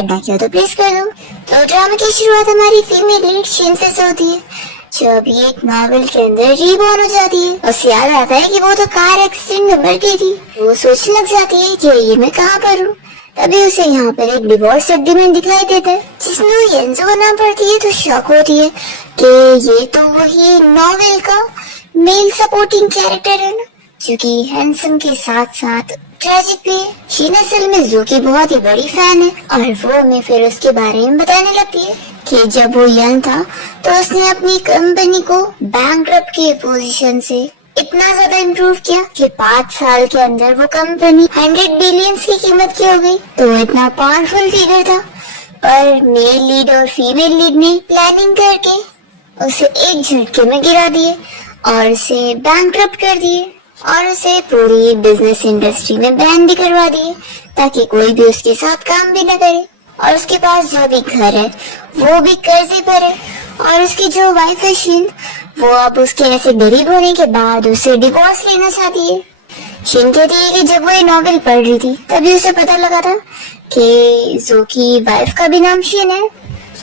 Subscribe ना किया तो प्लीज कर दो। तो ड्रामा की शुरुआत हमारी फीमेल लीड शीन से होती है, जो अभी एक नॉवेल के अंदर रीबॉर्न हो जाती है। उसे याद आता है कि वो तो कार एक्सीडेंट में मर गई थी। वो सोचने लग जाती है कि ये मैं कहाँ पर हूँ। तभी उसे यहाँ पर एक डिवोर्स एग्रीमेंट दिखाई देता है, जिसमें वो येंजो का नाम पढ़ती है तो शॉक होती है कि ये तो वही नॉवेल का मेल सपोर्टिंग कैरेक्टर है ना, जो कि हैंडसम के साथ साथ ट्रेजिक भी है। शीन असल में जू की बहुत ही बड़ी फैन है और वो हमें फिर उसके बारे में बताने लगती है कि जब वो यंग था तो उसने अपनी कंपनी को बैंकरप्ट की पोजीशन से इतना ज्यादा इम्प्रूव किया कि 5 साल के अंदर वो कंपनी 100 बिलियन की कीमत की हो गई। तो इतना पावरफुल फिगर था, पर मेल लीड और फीमेल लीड ने प्लानिंग करके उसे एक झटके में गिरा दिए और उसे बैंकरप्ट कर दिए और उसे पूरी बिजनेस इंडस्ट्री में बैन भी करवा दिए, ताकि कोई भी उसके साथ काम भी न करे। और उसके पास जो भी घर है वो भी कर्जे पर है। और उसकी जो वाइफ है शीन, वो अब उसके ऐसे गरीब होने के बाद उसे डिवोर्स लेना चाहती है। शीन कहती है कि जब वो ये नॉवेल पढ़ रही थी तभी उसे पता लगा था कि जो की वाइफ का भी नाम शीन है।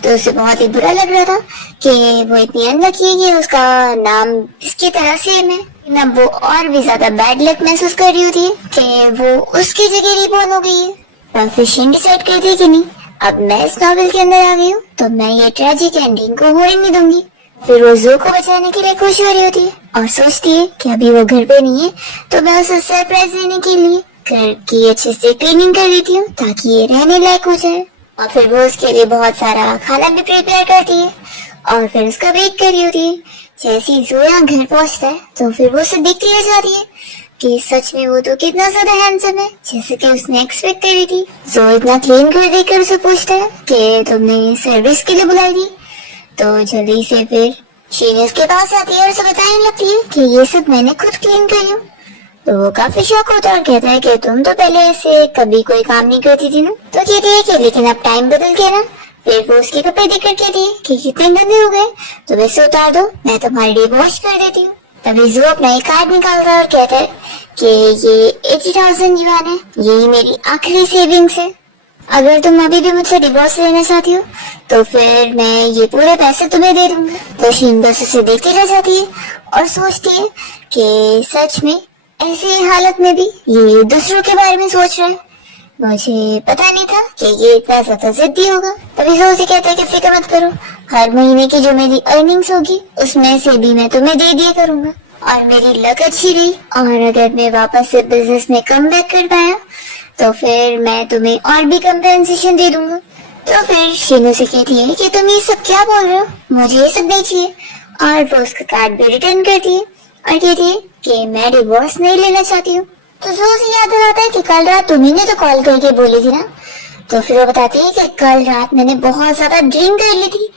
तो उसे बहुत ही बुरा लग रहा था कि वो इतनी अनलकी है कि उसका नाम इसकी तरह सेम है। अब वो और भी ज्यादा बैड लक महसूस कर रही होती है कि वो उसकी जगह रिबॉर्न हो गई है। और फिर शीन डिसाइड करती है कि नहीं, अब मैं इस नॉवेल के अंदर आ गई हूँ तो मैं ये ट्रेजिक एंडिंग को होने नहीं दूंगी। फिर वो जू को बचाने के लिए खुश हो रही होती है और सोचती है कि अभी वो घर पे नहीं है तो मैं उसे सरप्राइज देने के लिए घर की अच्छे से क्लीनिंग कर देती हूँ ताकि ये रहने लायक हो जाए। और फिर वो उसके लिए बहुत सारा खाना भी प्रिपेयर करती है और फिर उसका वेट कर रही होती है। जैसे ही जो यहाँ घर पहुँचता है तो फिर वो उसे देखती रह जाती है कि सच में वो तो कितना ज्यादा हैंडसम है, जैसे कि उसने एक्सपेक्ट करी थी। जो इतना क्लीन कर देकर उसे पूछता है कि तुमने सर्विस के लिए बुलाई थी। तो जल्दी से फिर शीन उसके पास आती है और उसे बताने लगती है कि ये सब मैंने खुद क्लीन करी हूँ। तो वो काफी शौक होता है और कहता है कि तुम तो पहले ऐसे कभी कोई काम नहीं करती थी ना। तो कहती है कि लेकिन अब टाइम बदल गया ना। फिर वो उसके कपड़े देखकर कहती है कि कितने गंदे हो गए, तुम इसे उतार दो, मैं तुम्हारी डे वॉश कर देती हूँ। तभी जू अपना एक कार्ड निकालता है और कहता है कि ये 80,000 युआन है, यही मेरी आखिरी सेविंग्स है। अगर तुम अभी भी मुझसे डिवोर्स लेना चाहती हो तो फिर मैं ये पूरे पैसे तुम्हें दे दूंगा। तो शीन बस उसे देखती रह जाती है और सोचती है कि सच में ऐसी हालत में भी ये दूसरों के बारे में सोच रहा है। मुझे पता नहीं था कि ये इतना ज्यादा जिद्दी होगा। तभी जो उसे कहता है कि फिक्र मत करो, हर महीने की जो मेरी अर्निंग्स होगी उसमें से भी मैं तुम्हें दे दिया करूंगा। और मेरी लक अच्छी रही और अगर मैं वापस से बिजनेस में कम बैक कर पाया तो फिर मैं तुम्हें और भी कंपेंसेशन दे दूंगा। तो फिर शीनू से कहती है कि तुम ये सब क्या बोल रहे हो, मुझे ये सब नहीं चाहिए। और वो उसका कार्ड भी रिटर्न करती है और कहती है कि मैं डिवोर्स नहीं लेना चाहती हूँ। तो जो उसे याद आता है कि कल रात तुम्ही ने तो कॉल करके बोली थी ना। तो फिर वो बताती है कि कल रात मैंने बहुत ज्यादा ड्रिंक कर ली थी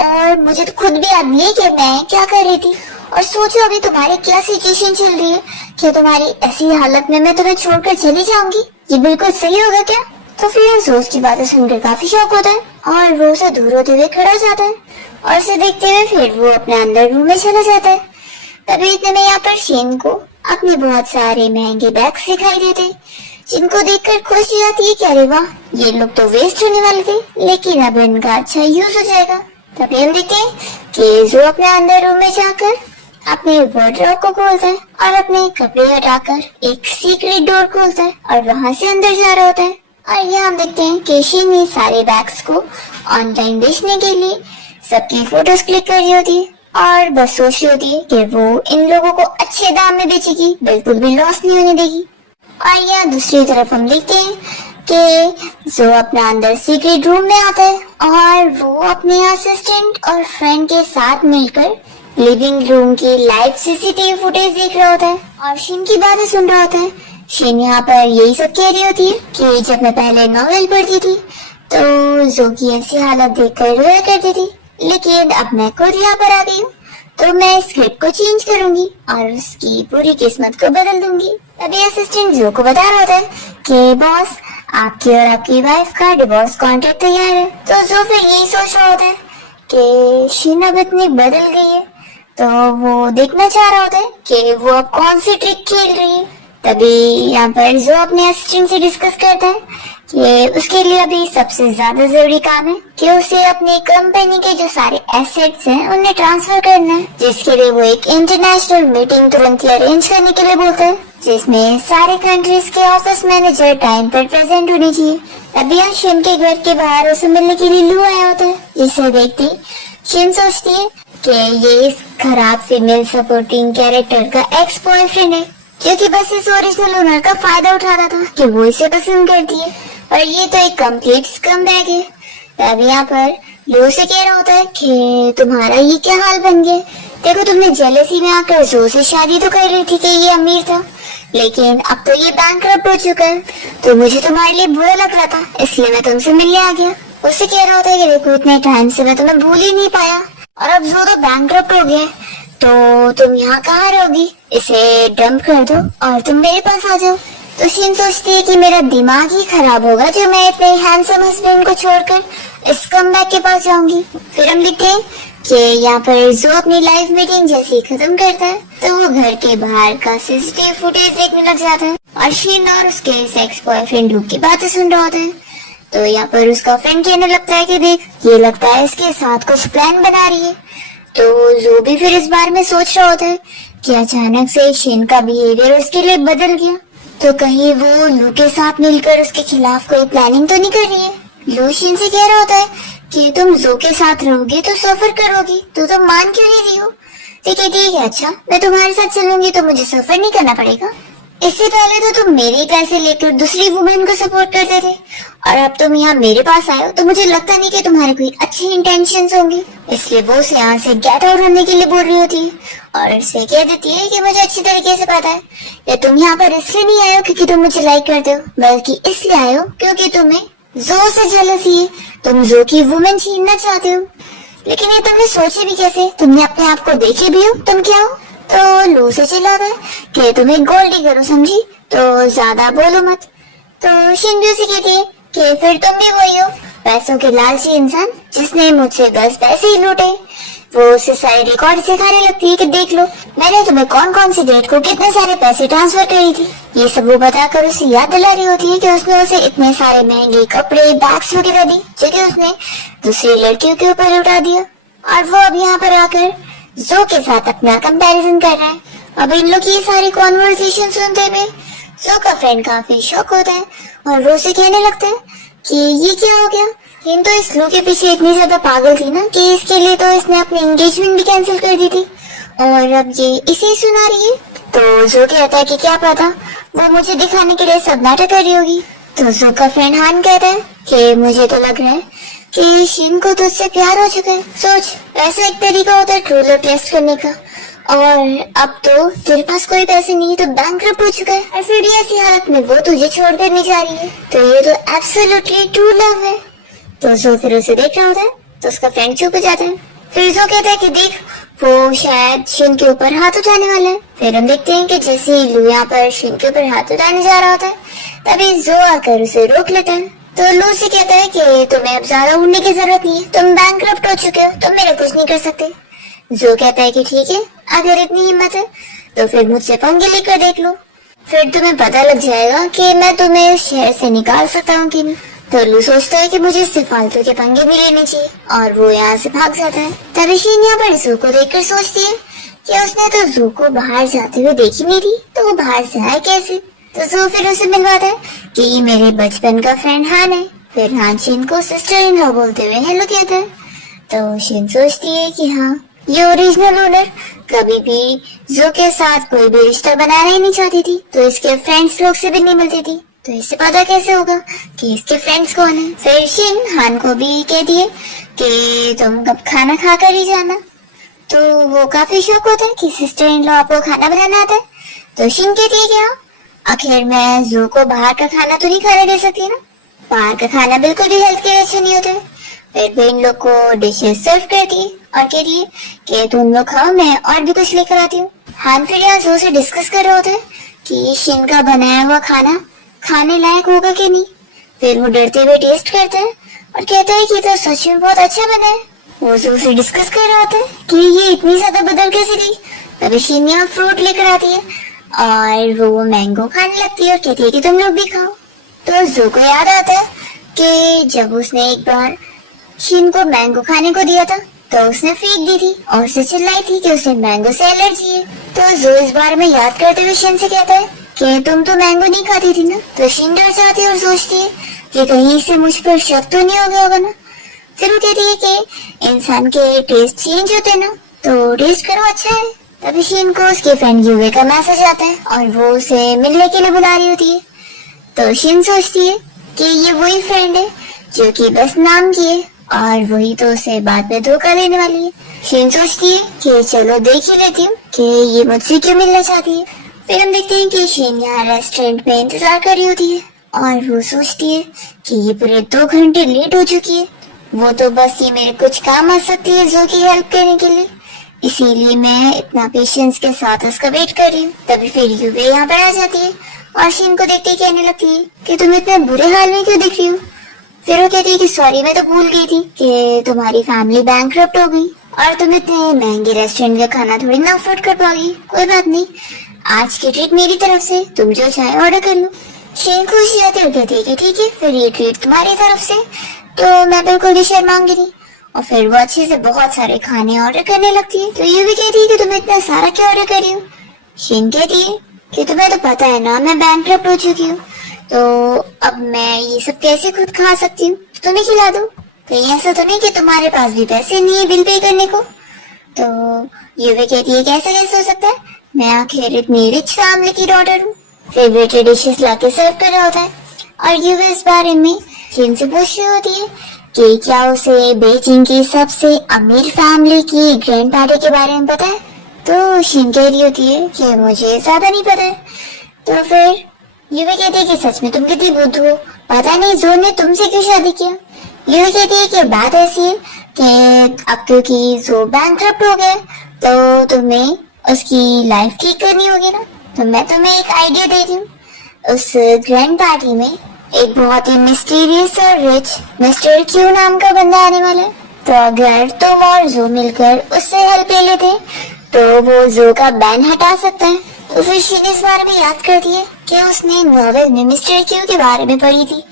और मुझे तो खुद भी याद नहीं है कि मैं क्या कर रही थी। और सोचो अभी तुम्हारी क्या सिचुएशन चल रही है कि तुम्हारी ऐसी हालत में मैं तुम्हें छोड़कर चली जाऊंगी, ये बिल्कुल सही होगा क्या। तो फिर जोस की बातें सुनकर काफी शौक होता है और वो उसे दूर होते हुए खड़ा हो जाता है और उसे देखते हुए फिर वो अपने अंदर रूम में चला जाता है। तभी इतने में यहाँ पर शीन को अपने बहुत सारे महंगे बैग्स दिखाई देते हैं, जिनको देखकर खुशी आती है कि अरे वाह, ये लोग तो वेस्ट होने वाले थे लेकिन अब इनका अच्छा यूज हो जाएगा। तभी हम देखते हैं कि जो अपने अंदर रूम में जाकर अपने वार्डरोब को खोलता है और अपने कपड़े हटाकर एक सीक्रेट डोर खोलता है और वहाँ से अंदर जा रहा होता है। और यहाँ हम देखते हैं कि शीन ने सारे बैग्स को ऑनलाइन बेचने के लिए सबकी फोटोज क्लिक कर रही होती है और बस सोच रही होती है कि वो इन लोगों को अच्छे दाम में बेचेगी, बिल्कुल भी लॉस नहीं होने देगी। और यहाँ दूसरी तरफ हम देखते हैं कि जो अपना अंदर सीक्रेट रूम में आता है और वो अपने असिस्टेंट और फ्रेंड के साथ मिलकर लिविंग रूम की लाइव सीसीटीवी फुटेज देख रहा होता है और शीन की बातें सुन रहा होता है। शीन यहाँ पर यही सब कह रही होती है कि जब मैं पहले नॉवेल पढ़ती थी तो जो की ऐसी हालत देखकर रोया करती थी, लेकिन अब मैं खुद यहाँ पर आ गई हूँ तो मैं स्क्रिप्ट को चेंज करूंगी और उसकी पूरी किस्मत को बदल दूंगी। तभी असिस्टेंट जो को बता रहा होता है कि बॉस, आपकी और आपकी वाइफ का डिवोर्स कॉन्ट्रैक्ट तैयार है। तो जो फिर यही सोच रहा होता है कि शीन अब इतनी बदल गई है तो वो देखना चाह रहा होता है कि वो अब कौन सी ट्रिक खेल रही है। तभी यहाँ पर जो अपने असिस्टेंट से डिस्कस करता है कि उसके लिए अभी सबसे ज्यादा जरूरी काम है कि उसे अपनी कंपनी के जो सारे एसेट्स हैं उन्हें ट्रांसफर करना है, जिसके लिए वो एक इंटरनेशनल मीटिंग तुरंत ही अरेंज करने के लिए बोलता है, जिसमें सारे कंट्रीज के ऑफिस मैनेजर टाइम पर प्रेजेंट होने चाहिए। अभी यहाँ शिन के घर के बाहर उसे मिलने के लिए लू आया होता है, जिसे देखती शिन सोचती है कि ये इस खराब फीमेल सपोर्टिंग कैरेक्टर का एक्स बॉयफ्रेंड है, जो कि बस इस ओरिजिनल ओनर का फायदा उठा रहा था कि वो इसे पसंद करती है, और ये तो एक कंप्लीट स्कमबैग है। तब यहाँ पर लो से कह रहा होता है कि तुम्हारा ये क्या हाल बन गया, देखो तुमने जेलसी में आकर जो से शादी तो कर रही थी कि ये अमीर था, लेकिन अब तो ये बैंकरप्ट हो चुका है, तो मुझे तुम्हारे लिए बुरा लग रहा था, इसलिए मैं तुमसे मिलने आ गया। उससे कह रहा होता है कि देखो इतने टाइम से मैं तुम्हें भूल ही नहीं पाया, और अब जो तो बैंकरप्ट हो गया तो तुम यहाँ कहाँ रहोगी, इसे डंप कर दो और तुम मेरे पास आ जाओ। तो शिन सोचती है कि मेरा दिमाग ही खराब होगा जो मैं इतने हैंडसम हस्बैंड को छोड़कर इस कमबैक के पास जाऊंगी। फिर हम लिखते हैं कि यहाँ पर जो अपनी लाइव मीटिंग जैसे खत्म करता है तो वो घर के बाहर का सीसीटीवी फुटेज देखने लग जाता है, और शिन और उसके सेक्स बॉयफ्रेंड लुक की बातें सुन रहा होता है। तो यहाँ पर उसका फ्रेंड कहने लगता है कि देख ये लगता है इसके साथ कुछ प्लान बना रही है। तो जो भी फिर इस बारे में सोच रहा होता है कि अचानक से शिन का बिहेवियर उसके लिए बदल गया, तो कहीं वो लू के साथ मिलकर उसके खिलाफ कोई प्लानिंग तो नहीं कर रही है। लू शिन से कह रहा होता है कि तुम जो के साथ रहोगे तो सफर करोगी, तो तुम मान क्यों नहीं रही हो। ठीक है अच्छा मैं तुम्हारे साथ चलूंगी तो मुझे सफर नहीं करना पड़ेगा। इससे पहले तो तुम मेरे पैसे लेकर दूसरी वुमेन को सपोर्ट करते थे, और अब तुम यहाँ मेरे पास आए हो तो मुझे लगता नहीं कि तुम्हारे कोई अच्छी इंटेंशंस होंगी, इसलिए वो उसे यहाँ से गेट आउट होने के लिए बोल रही होती है, और उससे कह देती है कि मुझे अच्छी तरीके से पता है या तुम यहाँ पर इसलिए नहीं आए हो क्योंकि तुम मुझे लाइक करते हो, बल्कि इसलिए आए हो क्योंकि तुम्हें जो से जेलसी है, तुम जो की वुमेन छीनना चाहते हो। लेकिन ये तुमने सोचे भी कैसे, तुमने अपने आप को देखे भी हो तुम क्या हो। तो लू से चिल्लाता है कि तुम्हें गोल्डी करो समझी, तो ज्यादा बोलो मत। तो शिंदू से कहती है कि फिर तुम भी वही हो, पैसों के लालची इंसान जिसने मुझसे 10 पैसे ही लूटे। वो उससे सारे रिकॉर्ड सिखाने लगती है कि देख लो मैंने तुम्हें कौन कौन सी डेट को कितने सारे पैसे ट्रांसफर करे थी। ये सब वो बताकर उसे याद दिला रही होती है कि उसने उसे इतने सारे महंगे कपड़े बैग्स वगैरह दी जो कि उसने दूसरी लड़कियों के ऊपर उठा दिया, और वो अब यहाँ पर आकर जो के साथ अपना कंपैरिजन कर रहा है। अब इन लोग ये सारी कॉन्वर्सेशन सुनते हुए जो का फ्रेंड काफी शॉक होता है, और वो उसे कहने लगता है कि ये क्या हो गया, इन तो इस लू के पीछे इतनी ज्यादा पागल थी ना कि इसके लिए तो इसने अपनी एंगेजमेंट भी कैंसिल कर दी थी, और अब ये इसे सुना रही है। तो जो कहता है कि क्या पता वो मुझे दिखाने के लिए सब नाटक कर रही होगी। तो जो का फ्रेंड हान कहता है कि मुझे तो लग रहा है कि शिन को तुझसे प्यार हो चुका है। सोच ऐसा एक तरीका होता है ट्रू लव टेस्ट करने का, और अब तो तेरे पास कोई पैसे नहीं है तो बैंकरप्ट हो चुका है, और फिर भी ऐसी हालत में वो तुझे छोड़कर नहीं जा रही है, तो ये तो एब्सोल्युटली ट्रू लव है। तो जो फिर उसे देख रहा होता है तो उसका फ्रेंड चुप हो जाता है। फिर जो कहता है कि देख वो शायद शिन के ऊपर हाथ उठाने वाला है। फिर हम देखते हैं कि जैसे ही लू यहाँ पर शिन के ऊपर हाथ उठाने जा रहा होता है तभी जो आकर उसे रोक लेता है। तो लू से कहता है कि तुम्हें अब ज्यादा उड़ने की जरूरत नहीं है, तुम बैंकरप्ट हो चुके हो, तुम मेरा कुछ नहीं कर सकते। जो कहता है कि ठीक है अगर इतनी हिम्मत है तो फिर मुझसे पंगे लेकर देख लो, फिर तुम्हें पता लग जाएगा कि मैं तुम्हें इस शहर से निकाल सकता हूँ कि नहीं। तो लू सोचता है कि मुझे इससे फालतू के पंगे नहीं लेने चाहिए, और वो यहाँ से भाग जाता है। तभी शीन यहाँ पर जू को देखकर सोचती है कि उसने तो जू को बाहर जाते हुए देखी नहीं थी, तो वो बाहर से आया कैसे। तो जू फिर उसे मिलवाता है कि ये मेरे बचपन का फ्रेंड हान है। फिर हान शिन को सिस्टर इन लॉ बोलते हुए हेलो कहता है। तो शिन सोचती है कि हाँ ये ओरिजिनल ओनर कभी भी जू के साथ कोई भी रिश्ता बनाना ही नहीं चाहती थी, तो इसके फ्रेंड्स लोग से भी नहीं मिलती थी, तो इससे पता कैसे होगा कि इसके फ्रेंड्स कौन है। फिर शिन हान को भी कह दिए कि तुम कब खाना खा कर ही जाना। तो वो काफी शौक होता है कि सिस्टर इन लॉ आपको खाना बनाना आता है। तो शिन कहती है कि हाँ आखिर मैं जू को बाहर का खाना तो नहीं खाने दे सकती ना, बाहर का खाना बिल्कुल भी हेल्थ के लिए अच्छा नहीं होता है। फिर वो इन लोग को डिशेस सर्व करती है और कहती है कि तुम लोग खाओ मैं और भी कुछ लेकर आती हूँ। हान फिर यहाँ जू से डिस्कस कर रहा होता है कि शिन का बनाया हुआ खाना खाने लायक होगा कि नहीं। फिर वो डरते हुए टेस्ट करता है और कहता है कि तो सच में बहुत अच्छा बना है। वो जू से डिस्कस कर रहा होता है कि ये इतनी ज्यादा बदल कैसे गई। तभी शिन यहाँ फ्रूट लेकर आती है और वो मैंगो खाने लगती है और कहती है कि तुम लोग भी खाओ। तो जू को याद आता है कि जब उसने एक बार शिन को मैंगो खाने को दिया था तो उसने फेंक दी थी और उसे चिल्लाई थी कि उसे मैंगो से एलर्जी है। तो जू इस बारे में याद करते हुए शिन से कहता है कि तुम तो मैंगो नहीं खाती थी ना। तो शिन डर जाती है और सोचती है कि कहीं से मुझ पर शक तो नहीं हो गया होगा ना। फिर वो कहती है कि इंसान के टेस्ट चेंज होते हैं ना, तो टेस्ट करो अच्छा है। तभी शिन को उसके फ्रेंड युवे का मैसेज आता है और वो उसे मिलने के लिए बुला रही होती है। तो शिन सोचती है कि ये वही फ्रेंड है जो कि बस नाम की है और वही तो उसे बाद में धोखा देने वाली है। शिन सोचती है कि चलो देख ही लेती हूँ कि ये मुझसे क्यों मिलना चाहती है। फिर हम देखते हैं कि शिन यहाँ रेस्टोरेंट में इंतजार कर रही होती है और वो सोचती है कि ये पूरे 2 घंटे लेट हो चुकी है। वो तो बस ये मेरे कुछ काम आ सकती है जो की हेल्प करने के लिए, इसीलिए मैं इतना पेशेंस के साथ उसका वेट कर रही हूँ। तभी फिर युवे यहाँ पर आ जाती है और शिन को देखते ही कहने लगती है कि तुम इतने बुरे हाल में क्यों दिख रही हो। फिर वो कहती है कि सॉरी मैं तो भूल गई थी कि तुम्हारी फैमिली बैंकरप्ट हो गई और तुम इतने महंगे रेस्टोरेंट का खाना थोड़ी ना अफोर्ड कर पाओगी। कोई बात नहीं, आज की ट्रीट मेरी तरफ से, तुम जो चाहे ऑर्डर कर लो। शिन खुश हो जाती है और कहती है कि ठीक है फिर ये ट्रीट तुम्हारी तरफ से, तो मैं बिल्कुल भी शर्माऊंगी नहीं। और फिर वो अच्छे से बहुत सारे खाने ऑर्डर करने लगती है। तो ये भी कहती है कि तुम इतना सारा क्यों ऑर्डर कर रही हो। शिन कहती है कि तुम्हें तो पता है ना मैं बैंकरप्ट हो चुकी हूँ, तो अब मैं ये सब कैसे खुद खा सकती हूँ, तुम्हें खिला दो। कहीं ऐसा तो नहीं कि तुम्हारे पास भी पैसे नहीं है बिल पे करने को। तो युवे कहती है कैसे कैसे हो सकता है, मैं आखिर इतनी रिच फैमिली की डॉटर हूँ। फेवरेट डिशेस लाके सर्व कर रहा होता है और युवे इस बारे में शिन से पूछ रही होती है कि क्या उसे बेजिंग की सबसे अमीर फैमिली की ग्रैंड पार्टी के बारे में पता है। तो शिन कह रही होती है कि मुझे ज्यादा नहीं पता है। तो फिर युवे कहती है कि सच में तुम कितनी बुद्ध हो, पता नहीं जो ने तुमसे क्यों शादी किया। युवे कहती है कि बात ऐसी है कि अब क्योंकि जो बैंकरप्ट हो गया तो तुम्हें उसकी लाइफ ठीक करनी होगी ना। तो मैं तुम्हें एक आइडिया दे रही हूँ, उस ग्रैंड पार्टी में एक बहुत ही मिस्टीरियस और रिच मिस्टर क्यू नाम का बंदा आने वाला है। तो अगर तुम और जो मिलकर उससे हेल्प ले लेते तो वो जो का बैन हटा सकता है। तो फिर शिन इस बारे में याद करती है कि उसने नॉवेल में मिस्टर क्यू के बारे में पढ़ी थी,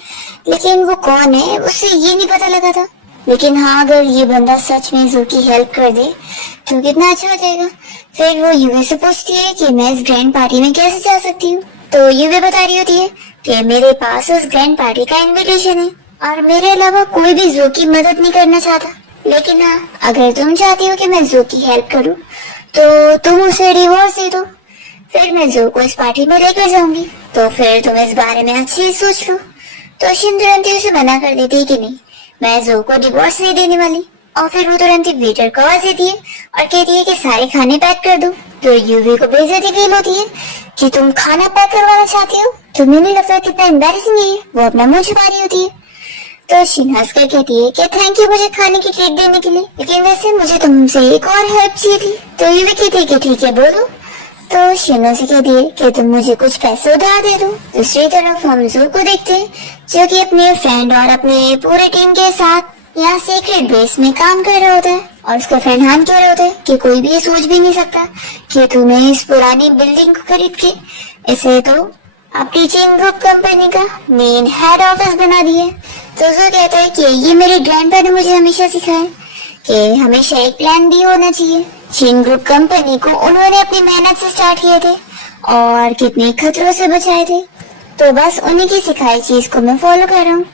लेकिन वो कौन है उसे ये नहीं पता लगा था। लेकिन हाँ, अगर ये बंदा सच में जो की हेल्प कर दे तो कितना अच्छा हो जाएगा। फिर वो युवे से पूछती है कि मैं इस ग्रैंड पार्टी में कैसे जा सकती हूँ। तो युवे बता रही होती है कि मेरे पास उस ग्रैंड पार्टी का इनविटेशन है और मेरे अलावा कोई भी जो की मदद नहीं करना चाहता। लेकिन हाँ, अगर तुम चाहती हो कि मैं जो की हेल्प करूँ तो तुम उसे डिवोर्स दे दो, फिर मैं जो को इस पार्टी में लेकर जाऊंगी। तो फिर तुम इस बारे में अच्छे से सोच लो। तो शिन तुरंत ही उसे मना कर देती है कि नहीं, मैं जो को डिवोर्स नहीं देने वाली। और फिर वो तुरंत ही वेटर को आवाज देती है और कहती है कि सारे खाने पैक कर दो। तो युवी को बेइज्जती फील होती है कि तुम खाना पैक करवाना चाहती हो, तुम्हें नहीं लगता कितना एम्बैरेसिंग है। वो अपना मुंह छुपा रही होती है। तो शिन हंसकर कहती है कि थैंक यू मुझे खाने की ट्रीट देने के लिए, लेकिन वैसे मुझे तुमसे एक और हेल्प चाहिए थी। तो युवी कहती है कि ठीक है बोलो। तो शिन से कहती है कि तुम मुझे कुछ पैसे उधार दे दो। दूसरी तरफ हम जू को देखते हैं जो कि अपने फ्रेंड और अपने पूरे टीम के साथ यहाँ सीक्रेट बेस में काम कर रहा होता है और उसका फ्रेंड हान कह रहा होता है कि कोई भी ये सोच भी नहीं सकता कि तुम्हें इस पुरानी बिल्डिंग को खरीद के इसे तो अपनी चेन ग्रुप कंपनी का मेन हेड ऑफिस बना दिया। तो जो कहता है कि ये मेरे ग्रैंडपा ने मुझे हमेशा सिखाया कि हमेशा एक प्लान भी होना चाहिए। चेन ग्रुप कंपनी को उन्होंने अपनी मेहनत से स्टार्ट किए थे और कितने खतरों से बचाए थे, तो बस उन्हीं की सिखाई चीज को मैं फॉलो कर रहा हूँ।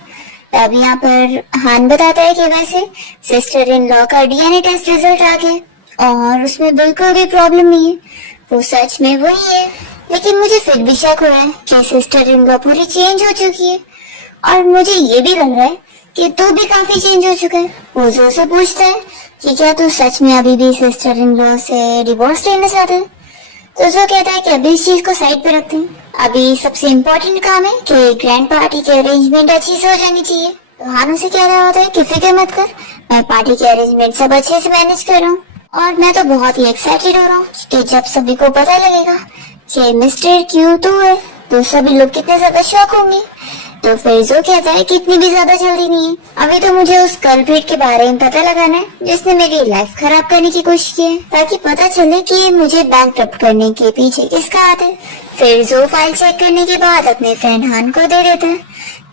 अब यहाँ पर हान बताता है कि वैसे सिस्टर इन लॉ का डीएनए टेस्ट रिजल्ट आ गया और उसमें बिल्कुल भी प्रॉब्लम नहीं है, वो सच में वही है। लेकिन मुझे फिर भी शक हो रहा है कि सिस्टर इन लॉ पूरी चेंज हो चुकी है और मुझे ये भी लग रहा है कि तू भी काफी चेंज हो चुका है। वो जो से पूछता है कि क्या तू सच में अभी भी सिस्टर इन लॉ से डिवोर्स लेना चाहता है। तो जो कहता है कि अभी इस चीज को साइड पे रखते हैं, अभी सबसे इम्पोर्टेंट काम है कि ग्रैंड पार्टी की अरेंजमेंट अच्छी से हो जानी चाहिए। तो हान उसे कह रहा होता है कि फिक्र मत कर, मैं पार्टी के अरेंजमेंट सब अच्छे से मैनेज कर रहा हूँ और मैं तो बहुत ही एक्साइटेड हो रहा हूँ कि जब सभी को पता लगेगा कि मिस्टर क्यू तो है तो सभी लोग कितने ज्यादा शॉक होंगे तो फिर जो कहता है कि इतनी भी ज्यादा जल्दी नहीं है, अभी तो मुझे उस कल्प्रिट के बारे में पता लगाना है जिसने मेरी लाइफ खराब करने की कोशिश की है, ताकि पता चले कि मुझे बैंकरप्ट करने के पीछे किसका हाथ है। फिर जो फाइल चेक करने के बाद अपने फ्रेंड हान को दे देता है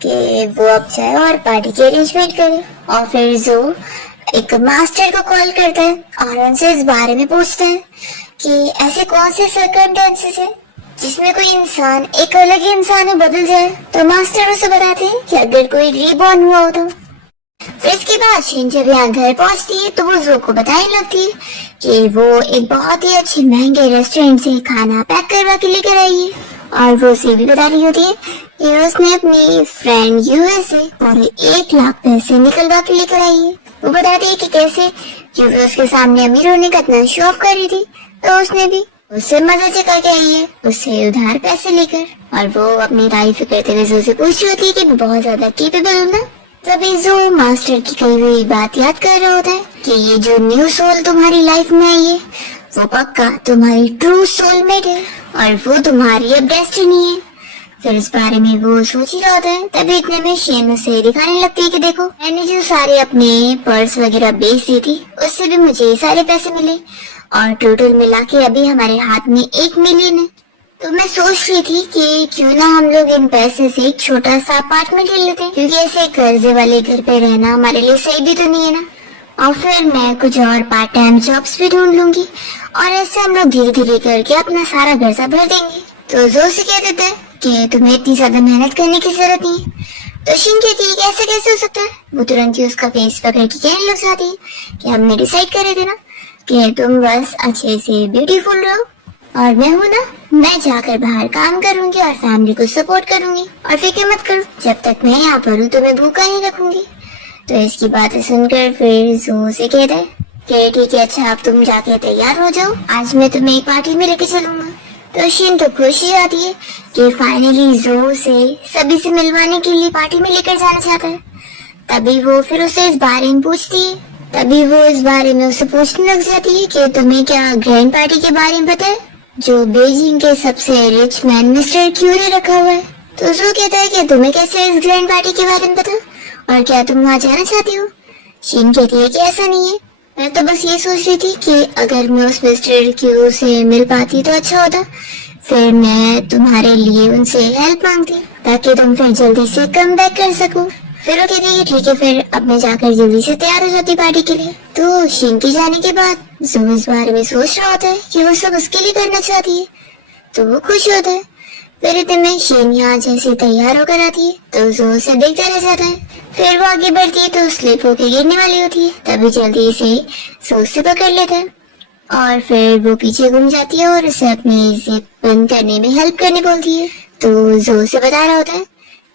कि वो अब जाए और पार्टी की अरेंजमेंट करे। और फिर जो एक मास्टर को कॉल करता है और उनसे इस बारे में पूछता है कि ऐसे कौन से सर्कमस्टेंसेस है जिसमें कोई इंसान एक अलग ही इंसान में बदल जाए। तो मास्टर उसे बताते हैं कि अगर कोई रीबॉर्न हुआ हो तो। फिर इसके बाद शिन जब यहाँ घर पहुंचती है तो वो जो को बताने लगती है कि वो एक बहुत ही अच्छे महंगे रेस्टोरेंट से खाना पैक करवा के लेकर आई है। और वो उसे भी बता रही होती है कि उसने अपनी फ्रेंड यूएस से पूरे 1 लाख पैसे निकलवा के लेकर आई है। वो बताती है कि कैसे यूएस उसके सामने अमीर होने का इतना शो ऑफ कर रही थी, तो उसने भी उससे मदद चुका के आई है, उससे उधार पैसे लेकर। और वो अपनी तारीफ करते हुए जो से पूछ रही होती है कि मैं बहुत ज्यादा केपेबल हूँ ना। तभी जो मास्टर की कही हुई बात याद कर रहा होता है कि ये जो न्यू सोल तुम्हारी लाइफ में आई है वो पक्का तुम्हारी ट्रू सोलमेट है और वो तुम्हारी अब डेस्टिनी है। फिर इस बारे में वो सोच ही रहा होता है, तभी इतने में शेन उसे दिखाने लगती है कि देखो मैंने जो सारे अपने पर्स वगैरह बेच दी थी उससे भी मुझे सारे पैसे मिले और टोटल मिला के अभी हमारे हाथ में 1 मिलियन है। तो मैं सोच रही थी कि क्यों ना हम लोग इन पैसे से एक छोटा सा अपार्टमेंट ले लेते हैं, क्योंकि ऐसे कर्जे वाले घर पे रहना हमारे लिए सही भी तो नहीं है ना। और फिर मैं कुछ और पार्ट टाइम जॉब्स भी ढूंढ लूंगी और ऐसे हम लोग धीरे धीरे करके अपना सारा कर्जा भर देंगे। तो जो से कह देते हैं कि तुम्हें इतनी ज्यादा मेहनत करने की जरूरत नहीं है। तो शिन कहती है कि ऐसा कैसे हो सकता है। वो तुरंत ही उसका फेस पकड़ के कहने लग जाती है कि हमने डिसाइड करे थे ना कि तुम बस अच्छे से ब्यूटीफुल रहो और मैं हूँ ना, मैं जाकर बाहर काम करूंगी और फैमिली को सपोर्ट करूंगी और फिक्र मत करो, जब तक मैं यहाँ पर हूँ तुम्हें भूखा नहीं रखूंगी। तो इसकी बातें सुनकर फिर जो से कहता है कि ठीक है, अच्छा अब तुम जाके तैयार हो जाओ, आज मैं तुम्हें एक पार्टी में लेके चलूंगा। तो शिन तो खुशी आती है कि फाइनली जो से सभी से मिलवाने के लिए पार्टी में लेकर जाना चाहता है। तभी वो फिर उसे इस बारे में पूछती है, तभी वो इस बारे में उसे पूछने लग जाती है कि तुम्हें क्या ग्रैंड पार्टी के बारे में पता है जो बीजिंग के सबसे रिच मैन मिस्टर क्यू ने रखा हुआ है। तो जो कहता है कि तुम्हें कैसे इस ग्रैंड पार्टी के बारे में पता और क्या तुम वहाँ जाना चाहती हो। शिन कहती है कि ऐसा नहीं है, मैं तो बस ये सोच रही थी कि अगर मैं उस मिस्टर क्यू से मिल पाती तो अच्छा होता, फिर मैं तुम्हारे लिए उनसे हेल्प मांगती ताकि तुम फिर जल्दी से कम बैक कर सको। फिर वो कहती है ठीक है, फिर अब मैं जाकर जल्दी से तैयार हो जाती पार्टी के लिए। तो शिन के जाने के बाद जो इस बारे में सोच रहा होता है कि वो सब उसके लिए करना चाहती है, तो वो खुश होता है। फिर इतने में शिन यहाँ जैसे तैयार होकर आती है तो जो उसे देखता रह जाता है। फिर वो आगे बढ़ती है तो स्लिप होकर गिरने वाली होती है, तभी जल्दी से सोच से पकड़ लेता है और फिर वो पीछे घूम जाती है और उसे अपनी जिप बंद करने में हेल्प करने बोलती है। तो जो उसे बता रहा होता है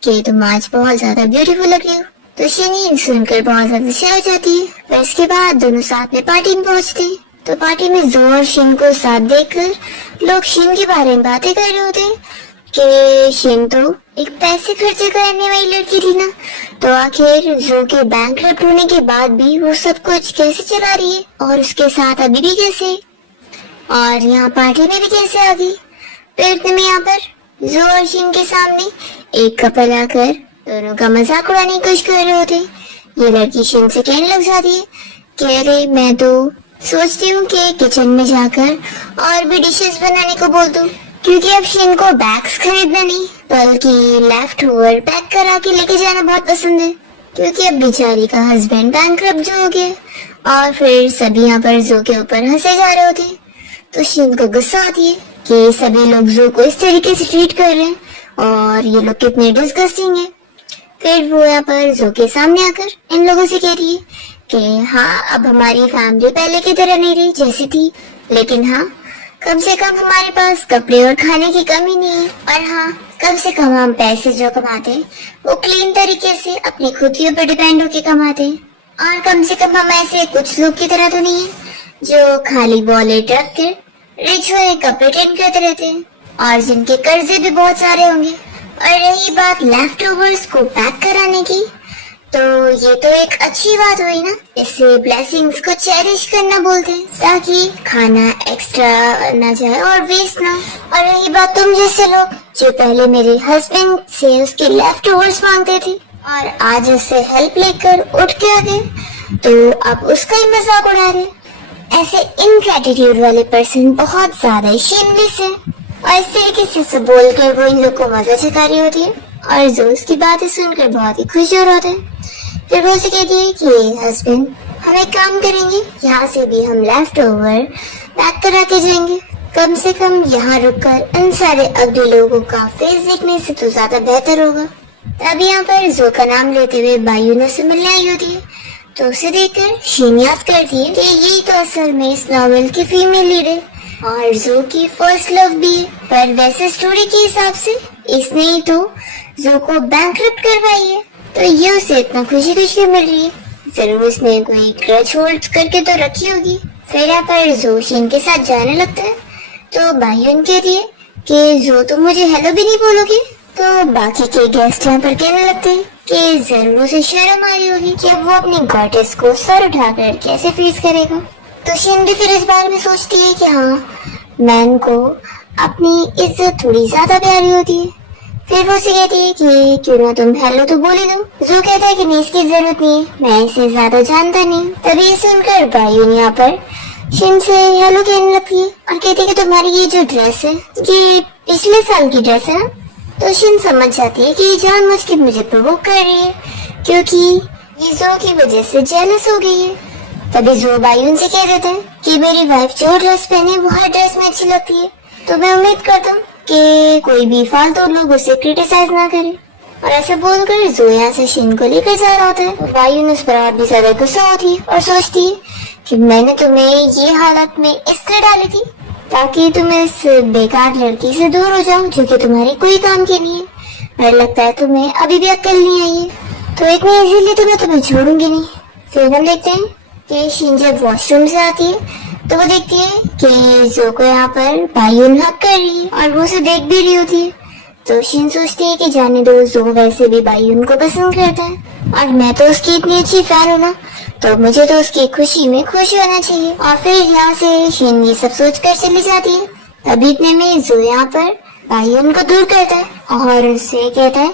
कि तुम आज बहुत ज्यादा ब्यूटीफुल लग रही हो। तो शिन ये सुनकर बहुत ज्यादा खुश हो जाती है। फिर इसके बाद दोनों साथ में पार्टी में पहुंचते हैं। तो पार्टी में जो और शिन को साथ देखकर लोग शिन के बारे में बातें कर रहे होते हैं कि शिन तो एक पैसे खर्चे करने वाली लड़की थी ना, तो आखिर जो के बैंकरप्ट होने के बाद भी वो सब कुछ कैसे चला रही है और उसके साथ अभी भी कैसे, और यहाँ पार्टी में भी कैसे आ गई। फिर इतने में यहाँ पर जो और शिन के सामने एक कपल आकर दोनों का मजाक उड़ाने की कोशिश कर रहे होते। ये लड़की शिन से कहने लग जाती है कि अरे मैं तो सोचती हूँ कि किचन में जाकर और भी डिशेस बनाने को बोल दूँ, क्योंकि अब शिन को बैग्स खरीदना नहीं बल्कि लेफ्ट ओवर पैक करा के लेके जाना बहुत पसंद है, क्योंकि अब बेचारी का हस्बैंड बैंकरप्ट जो हो गया। और फिर सभी यहाँ पर जो के ऊपर हंसे जा रहे होते हैं। तो शिन को गुस्सा आती है कि सभी लोग जो को इस तरीके से ट्रीट कर रहे हैं और ये लोग कितने डिस्गस्टिंग है। फिर वो यहाँ पर जो के सामने आकर इन लोगों से कह रही है कि हाँ, अब हमारी फैमिली पहले की तरह नहीं रही जैसी थी, लेकिन हाँ कम से कम हमारे पास कपड़े और खाने की कमी नहीं है, और हाँ कम से कम हम पैसे जो कमाते हैं वो क्लीन तरीके से अपनी खुद के ऊपर डिपेंड होके कमाते हैं, और कम से कम हम ऐसे कुछ लोग की तरह तो नहीं है जो खाली वॉलेट रख कर रिच हुए कपड़े टेंड करते रहते हैं और जिनके कर्जे भी बहुत सारे होंगे। और रही बात लेफ्ट ओवर्स को पैक कराने की, तो ये तो एक अच्छी बात हुई ना, इससे ब्लेसिंग्स को चेरिश करना बोलते हैं ताकि खाना एक्स्ट्रा ना जाए और वेस्ट ना। और रही बात तुम जैसे लोग जो पहले मेरे हस्बैंड से उसके लेफ्ट ओवर्स मांगते थे और आज उससे हेल्प लेकर उठ के आ गए, तो अब उसका ही मजाक उड़ा रहे। ऐसे इनग्रेटिट्यूड वाले पर्सन बहुत ज्यादा शेमलेस है और इस तरीके से सब बोलकर वो इन लोग को मजा चखा रही होती है और जो उसकी बातें सुनकर बहुत ही खुश हो रहे हैं। फिर वो उसे कहती है कि हस्बैंड हम एक काम करेंगे, यहाँ से भी हम लेफ्ट ओवर पैक करा के जाएंगे, कम से कम यहाँ रुककर इन सारे अगले लोगों का फेस देखने से तो ज्यादा बेहतर होगा। तभी यहाँ पर जो का नाम लेते हुए बायू ने उसे मिलने आई होती है, तो उसे देखकर शीन याद करती है कि यही तो असल में इस नॉवेल की फीमेल लीड है और जो की फर्स्ट लव भी है। पर वैसे स्टोरी के हिसाब से इसने ही तो जो को बैंकरप्ट करवाई है, तो ये उसे इतना खुशी खुशी मिल रही है, जरूर उसने कोई ग्रज होल्ड करके तो रखी होगी। फिर यहाँ पर जो शीन के साथ जाने लगता है, तो बायून कहती है कि जो तुम मुझे हेलो भी नहीं बोलोगे। तो बाकी के गेस्ट यहाँ पर कहने लगते हैं कि जरूर उसे शर्म आ रही होगी कि अब वो अपनी गॉडेस को सर उठाकर कैसे फेस करेगा। तो शीन भी फिर इस बारे में सोचती है कि हाँ, मैन को अपनी इज्जत थोड़ी ज्यादा प्यारी होती है। फिर वो उसे कहती है कि क्यों ना तुम हेलो तो बोले दो। जो कहता है कि नहीं, इसकी जरूरत नहीं है, मैं इसे ज्यादा जानता नहीं। तभी ये सुनकर बायून यहाँ पर शीन से हेलो कहने लगती है और कहती है कि तुम्हारी ये जो ड्रेस है ये पिछले साल की ड्रेस है। तो शीन समझ जाती है कि जानबूझ के मुझे प्रोवोक कर रही है क्योंकि ये जो की वजह से जेलस हो गई है। तभी जो बायून से कह देता है कि मेरी वाइफ जो ड्रेस पहने वो हर ड्रेस में अच्छी लगती है, तो मैं उम्मीद करता हूँ कि कोई भी फालतू लोग उसे क्रिटिसाइज ना करे। और ऐसे बोलकर जो यहाँ से शीन को लेकर जा रहा होता है, बायून उस पर और भी ज्यादा गुस्सा होती है और सोचती है कि मैंने तुम्हें ये हालत में इसलिए डाली थी ताकि तुम इस बेकार लड़की से दूर हो जाओ जो कि तुम्हारी कोई काम की नहीं है। पर लगता है तुम्हें अभी भी अक्ल नहीं आई है, तो इतनी इजीली तो मैं तुम्हें छोड़ूंगी नहीं। फिर हम देखते हैं कि शीन जब वॉशरूम से आती है तो वो देखती है कि जो को यहाँ पर बायून हक कर रही है और वो उसे देख भी रही होती है। तो शीन सोचती है कि जाने दो, जो वैसे भी बायून को पसंद करता है और मैं तो उसकी इतनी अच्छी फैन हूँ ना, तो मुझे तो उसकी खुशी में खुश होना चाहिए। और फिर यहाँ से शीन ये सब सोच कर चली जाती है। तभी इतने में जो यहाँ पर बायून को दूर करता है और उससे कहता है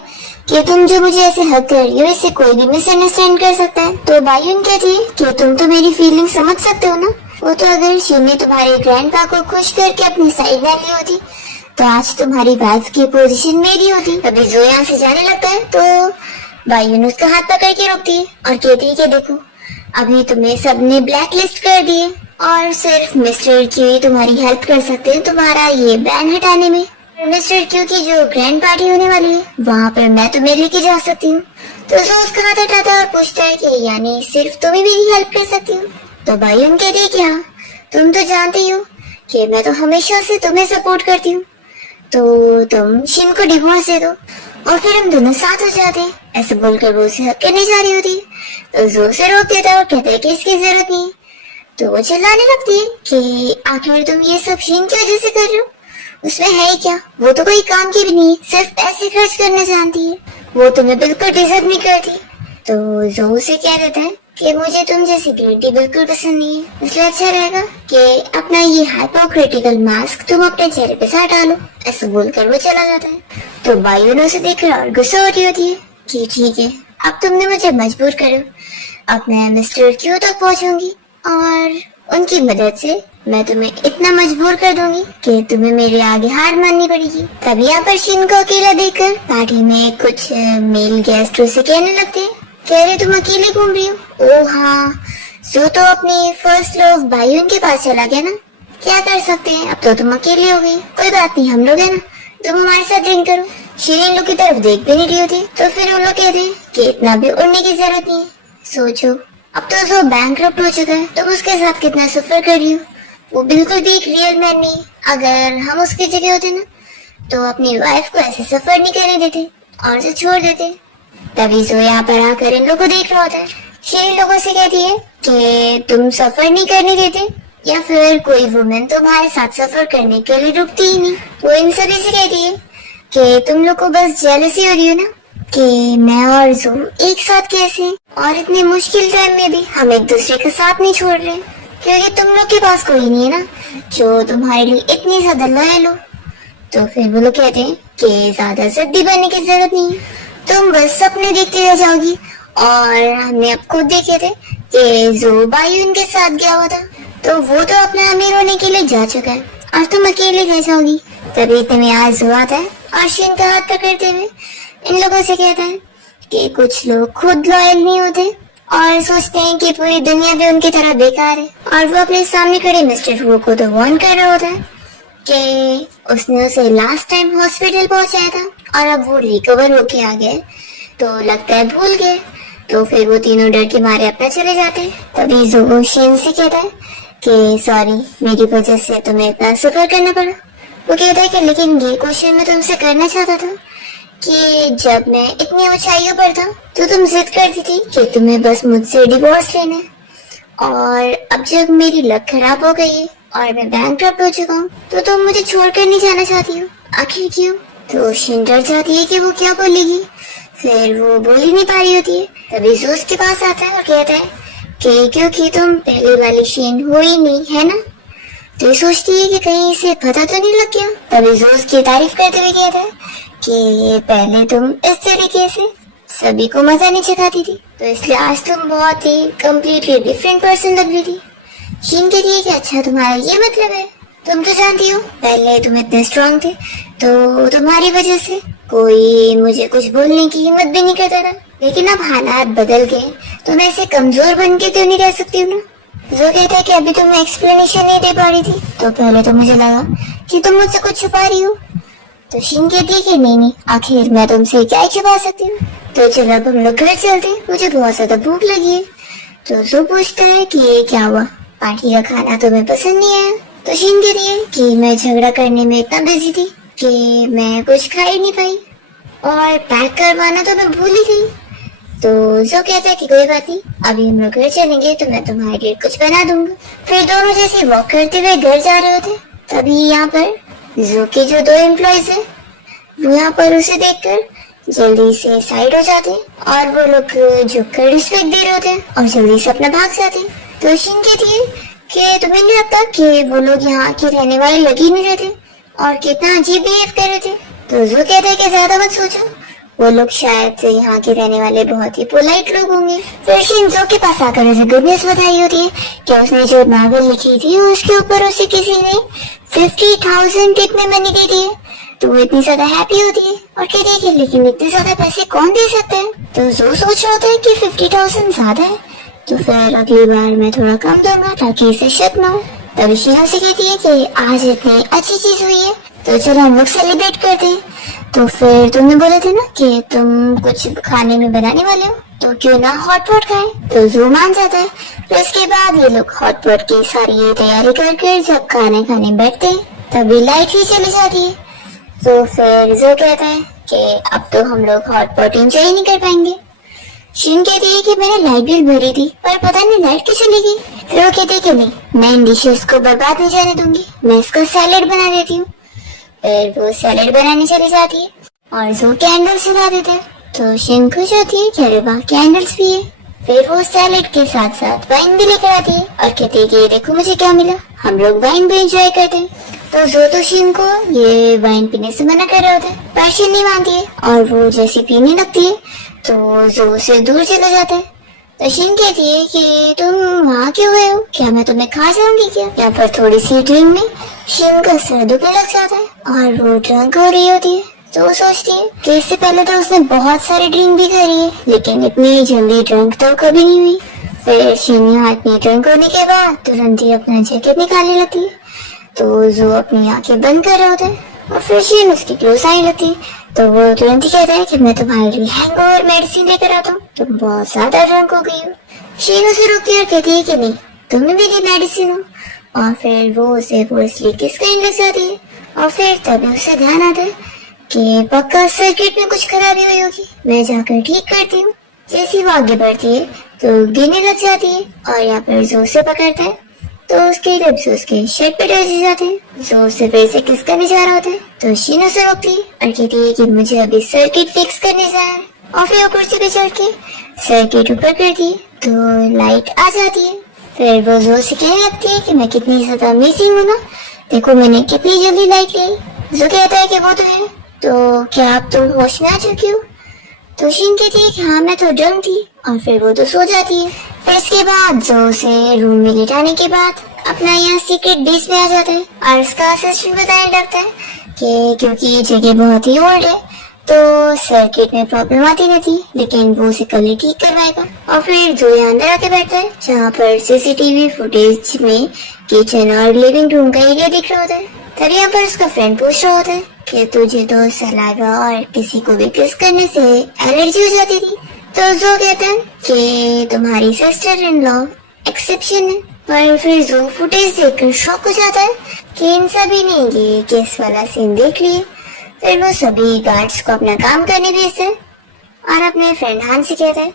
कि तुम जो मुझे ऐसे हक कर रही हो इसे कोई भी मिसअंडरस्टैंड कर सकता है। तो बायून कहती है कि तुम तो मेरी फीलिंग समझ सकते हो ना, वो तो अगर शीन ने तुम्हारे ग्रैंडपा को खुश करके अपनी साइड ना ली होती तो आज तुम्हारी वाइफ की पोजीशन मेरी होती। अभी जो यहाँ से जाने लगता है तो बायून उसका हाथ पकड़ के रोकती है और कहती है कि देखो, अभी तुम्हें सबने ब्लैक लिस्ट कर दिए और सिर्फ मिस्टर क्यू ही तुम्हारी हेल्प कर सकते हैं तुम्हारा ये बैन हटाने में। मिस्टर क्यू की जो ग्रैंड पार्टी होने वाली है वहाँ पर मैं तुम्हें लेके जा सकती हूँ। तो जो उसका हाथ हटाता है और पूछता है कि यानी सिर्फ तुम्हें मेरी हेल्प कर सकती हूँ। तो बायून कहती है कि हाँ, तुम तो जानती हो कि मैं तो हमेशा से तुम्हें सपोर्ट करती हूँ, तो तुम शीन को डिवोर्स दे दो और फिर हम दोनों साथ हो जाते हैं। ऐसे बोलकर वो उसे हक करने जा रही होती है, तो जो से रोक देता है और कहता है कि इसकी जरूरत नहीं है। तो वो चिल्लाने लगती है कि आखिर तुम ये सब शीन की वजह से कर रहे हो, उसमें है क्या, वो तो कोई काम की भी नहीं है, सिर्फ पैसे खर्च करना जानती है, वो तुम्हें बिल्कुल डिजर्व नहीं करती। तो जो उसे कह देता है कि मुझे तुम जैसी ग्रीटी बिल्कुल पसंद नहीं है, इसलिए अच्छा रहेगा कि अपना ये हाइपोक्रिटिकल मास्क तुम अपने चेहरे पे से हटा लो। ऐसा बोलकर वो चला जाता है। तो बायून उसे देखकर और गुस्सा होती होती है कि ठीक है, अब तुमने मुझे मजबूर करो, अब मैं मिस्टर क्यू तक पहुंचूंगी और उनकी मदद से मैं तुम्हें इतना मजबूर कर दूंगी कि तुम्हें मेरे आगे हार माननी पड़ेगी। तभी यहाँ पर शीन को अकेला देखकर पार्टी में कुछ मेल गेस्ट उसे कहने लगते हैं, कह रहे तुम अकेले घूम रही हो। ओ हाँ, जो तो अपनी फर्स्ट लव बायून के पास चला गया ना, क्या कर सकते हैं, अब तो तुम अकेले हो गई, कोई बात नहीं, हम लोग है ना, तुम हमारे साथ ड्रिंक करो। शीन इन लोग की तरफ देख भी नहीं रही होती, तो फिर उन लोग कहते हैं कि इतना भी उड़ने की जरूरत नहीं है, सोचो अब तो जो बैंकरप्ट हो चुका है, तुम उसके साथ कितना सफर कर रही हो, वो बिल्कुल भी एक रियल मैन नहीं। अगर हम उसकी जगह होते ना तो अपनी वाइफ को ऐसे सफर नहीं करने देते और उसे छोड़ देते। तभी जो यहाँ पर आकर इन लोगों को देख रहा होता है, शीन लोगों से कहती है कि तुम सफर नहीं करने देते या फिर कोई वुमेन तुम्हारे साथ सफर करने के लिए रुकती ही नहीं। वो इन सभी से कहती है कि तुम लोग को बस जेलसी हो रही हो ना, कि मैं और जू एक साथ कैसे, और इतने मुश्किल टाइम में भी हम एक दूसरे का साथ नहीं छोड़ रहे, क्योंकि तुम लोग के पास कोई नहीं है ना जो तुम्हारे लिए इतनी ज्यादा लॉयल हो। तो फिर वो लोग कहते हैं कि ज्यादा जिद्दी बनने की जरूरत नहीं है, तुम बस सपने देखते रह जाओगी। और हमने अब खुद देखे थे कि जो बायू उनके साथ गया हुआ था, तो वो तो अपना अमीर होने के लिए जा चुका है और तुम अकेले रह जाओगी। तभी इतने में आज आता है और शिन का हाथ पकड़ते हुए इन लोगों से कहता है कि कुछ लोग खुद लॉयल नहीं होते और सोचते हैं कि पूरी दुनिया भी उनकी तरह बेकार है। और वो अपने सामने खड़े मिस्टर वो को तो वार्न कर रहा होता है कि उसने उसे लास्ट टाइम हॉस्पिटल पहुंचाया था और अब वो रिकवर होके आ गए, तो लगता है भूल गए। तो फिर वो तीनों डर के मारे अपना चले जाते हैं। तभी जो शिन से कहता है कि सॉरी, मेरी वजह से तुम्हें इतना सफर करना पड़ा। वो कहता है कि लेकिन ये क्वेश्चन मैं तुमसे करना चाहता था कि जब मैं इतनी ऊंचाइयों पर था तो तुम जिद करती थी कि तुम्हें बस मुझसे डिवोर्स लेना है, और अब जब मेरी लक खराब हो गई है और मैं बैंकक्रप्ट हो चुका हूँ तो तुम मुझे छोड़कर नहीं जाना चाहती हो, आखिर क्यों? तो शिन डर जाती है कि वो क्या बोलेगी, फिर वो बोल ही नहीं पा रही होती है। तभी जूस के पास आता है और कहता है कि क्योंकि तुम पहले वाली शिन हो ही नहीं है ना, तो ये सोचती है कि कहीं इसे पता तो नहीं लग गया। तभी जूस की तारीफ करते हुए कहता है कि पहले तुम इस तरीके से सभी को मजा नहीं चखाती थी, तो इसलिए आज तुम बहुत ही कम्प्लीटली डिफरेंट पर्सन लग रही थी। शिन कहती है कि अच्छा, तुम्हारा ये मतलब है, तुम तो जानती हो पहले तुम इतने स्ट्रांग थे तो तुम्हारी वजह से कोई मुझे कुछ बोलने की हिम्मत भी नहीं करता था, लेकिन अब हालात बदल गए तो मैं ऐसे कमजोर बन के तो नहीं रह सकती हूँ ना। जो कहता है कि अभी तुम एक्सप्लेनेशन नहीं दे पा रही थी, तो पहले तो मुझे लगा कि तुम मुझसे कुछ छुपा रही हो। तो शिन कहती है कि नहीं, आखिर मैं तुमसे क्या ही छुपा सकती हूँ, तो चलो अब हम लोग घर चलते हैं, मुझे बहुत ज्यादा भूख लगी है। तो जो पूछता है कि क्या हुआ, पार्टी का खाना तुम्हें पसंद नहीं आया? तो शिन कहती है कि मैं झगड़ा करने में इतना बिजी थी कि मैं कुछ खा ही नहीं पाई, और पैक करवाना तो मैं भूल ही गई। तो जो कहता है कि कोई बात नहीं, अभी हम लोग घर चलेंगे तो मैं तुम्हारे लिए कुछ बना दूंगा। फिर दोनों जैसे वॉक करते हुए घर जा रहे होते, तभी यहाँ पर जो के जो दो एम्प्लॉयज है वो यहाँ पर उसे देखकर जल्दी से साइड हो जाते और वो लोग झुककर रिस्पेक्ट दे रहे होते और जल्दी से अपना भाग जाते। तो शिन कहती है कि तुम्हें नहीं लगता कि वो लोग यहाँ के रहने वाले लग ही नहीं रहे थे और कितना अजीब बिहेव कर रहे थे? तो जो कहता है कि ज्यादा मत सोचो, वो लोग शायद यहाँ के रहने वाले बहुत ही पोलाइट लोग होंगे। फिर शिन जो के पास आकर उसे गुड न्यूज बताई होती है कि उसने जो नॉवेल लिखी थी उसके ऊपर उसे किसी ने 50,000 टिप में मनी दे दी है। तो वो इतनी ज्यादा हैप्पी होती है और कहती है कि लेकिन इतने ज्यादा पैसे कौन दे सकता है? तो जो सोच रहा होता है कि 50,000 ज्यादा है, तो फिर अगली बार मैं थोड़ा कम दूंगा ताकि इसे शक ना हो। तभी शिन से कहती है कि आज इतनी अच्छी चीज हुई है तो चलो हम लोग सेलिब्रेट करते हैं। तो फिर तुमने बोले थे ना कि तुम कुछ खाने में बनाने वाले हो, तो क्यों ना हॉट पॉट खाएं? तो जो मान जाता है। फिर उसके बाद ये लोग हॉट पॉट की सारी तैयारी करके जब खाने खाने बैठते हैं तभी लाइट भी चली जाती है। तो फिर जो कहता है कि अब तो हम लोग हॉट पॉट एंजॉय ही नहीं कर पाएंगे। शिन कहती है कि मैंने लाइट बिल भरी थी पर पता नहीं लाइट क्यों चली गई। फिर वो कहती है कि नहीं, मैं इन डिशेस को बर्बाद नहीं जाने दूंगी, मैं इसका सैलेड बना देती हूँ। फिर वो सैलेड बनाने चली जाती है और जो कैंडल्स जला देते हैं। तो शिन खुश होती है कि अरे वाह, कैंडल्स भी है। फिर वो सैलेड के साथ साथ वाइन भी लेकर आती है और कहती है कि देखो मुझे क्या मिला, हम लोग वाइन भी एंजॉय करते हैं। तो जो तो शिन को ये वाइन पीने से मना कर रहे होते हैं, पर शिन नहीं मानती है और वो जैसे पीने लगती है तो जो से दूर चला जाता है। तो शिन कहती है कि तुम वहाँ क्यों गए हो, क्या मैं तुम्हें खा जाऊंगी क्या? यहाँ पर थोड़ी सी ड्रिंक में शिन का सर दुखने लग जाता है और वो ड्रंक हो रही होती है। तो वो सोचती है कि इससे पहले तो उसने बहुत सारी ड्रिंक भी करी है लेकिन इतनी जल्दी ड्रंक तो कभी नहीं हुई। फिर शिन यहाँ इतनी ड्रंक होने के बाद तुरंत ही अपना जैकेट निकालने लगती है। तो जो अपनी आंखें बंद कर रहे होते हैं और फिर शिन उसकी क्लोज आने लगती है। तो वो तुरंत ही कहता है कि मैं तुम्हारे लिए हैंगओवर मेडिसिन लेकर आता हूँ, तुम बहुत ज्यादा ड्रंक हो गई हो। शिन उसे रोकती है और कहती है कि नहीं, तुम्हें भी ये मेडिसिन हो। और फिर वो उसे फोर्सली किस करने लग जाती है और फिर तभी उसे ध्यान आता है कि पक्का सर्किट में कुछ खराबी हुई होगी, मैं जाकर ठीक करती हूँ। जैसी वो आगे बढ़ती है तो गिरने लग जाती है और यहाँ पर जो उसे पकड़ता है तो उसके लिप्स उसके शर्ट पे टच जाते हैं। जो उसे फिर से किस करने जा रहा होता है तो शिन उसे रोकती है और कहती है कि मुझे अभी सर्किट फिक्स करने जाना है। और फिर वो कुर्सी पे चढ़ के सर्किट ऊपर कर दिए तो लाइट आ जाती है। फिर वो जोर से कहने लगती है कि मैं कितनी ज्यादा अमेजिंग हूँ ना, देखो मैंने कितनी जल्दी लाइट लाई। जो कहता है कि वो तो है, तो क्या आप तुम होश में आ चुकी हो? तो शिन कहती है कि हाँ मैं तो ड्रंक थी, और फिर वो तो सो जाती है। फिर इसके बाद जो उसे रूम में लिटाने के बाद अपना यहाँ सीक्रेट बेस में आ जाता है और उसका असिस्टेंट बताने लगता है कि क्योंकि ये जगह बहुत ही ओल्ड है तो सर्किट में प्रॉब्लम आती रहती है, लेकिन वो उसे कल ही ठीक करवाएगा। और फिर जो यहाँ अंदर आके बैठता है जहाँ पर सीसीटीवी फुटेज में किचन और लिविंग रूम का एरिया दिख रहा होता है। तभी यहाँ पर उसका फ्रेंड पूछ रहा होता है कि तुझे तो सलाइवा और किसी को भी किस करने से एलर्जी हो जाती थी। तो जो कहता है कि तुम्हारी सिस्टर इन लॉ एक्सेप्शन है। पर फिर जो फुटेज देखकर शॉक हो जाता है कि इन सभी ने ये केस वाला सीन देख लिए। फिर वो सभी गार्ड्स को अपना काम करने भेजते हैं और अपने फ्रेंड हान से कहता है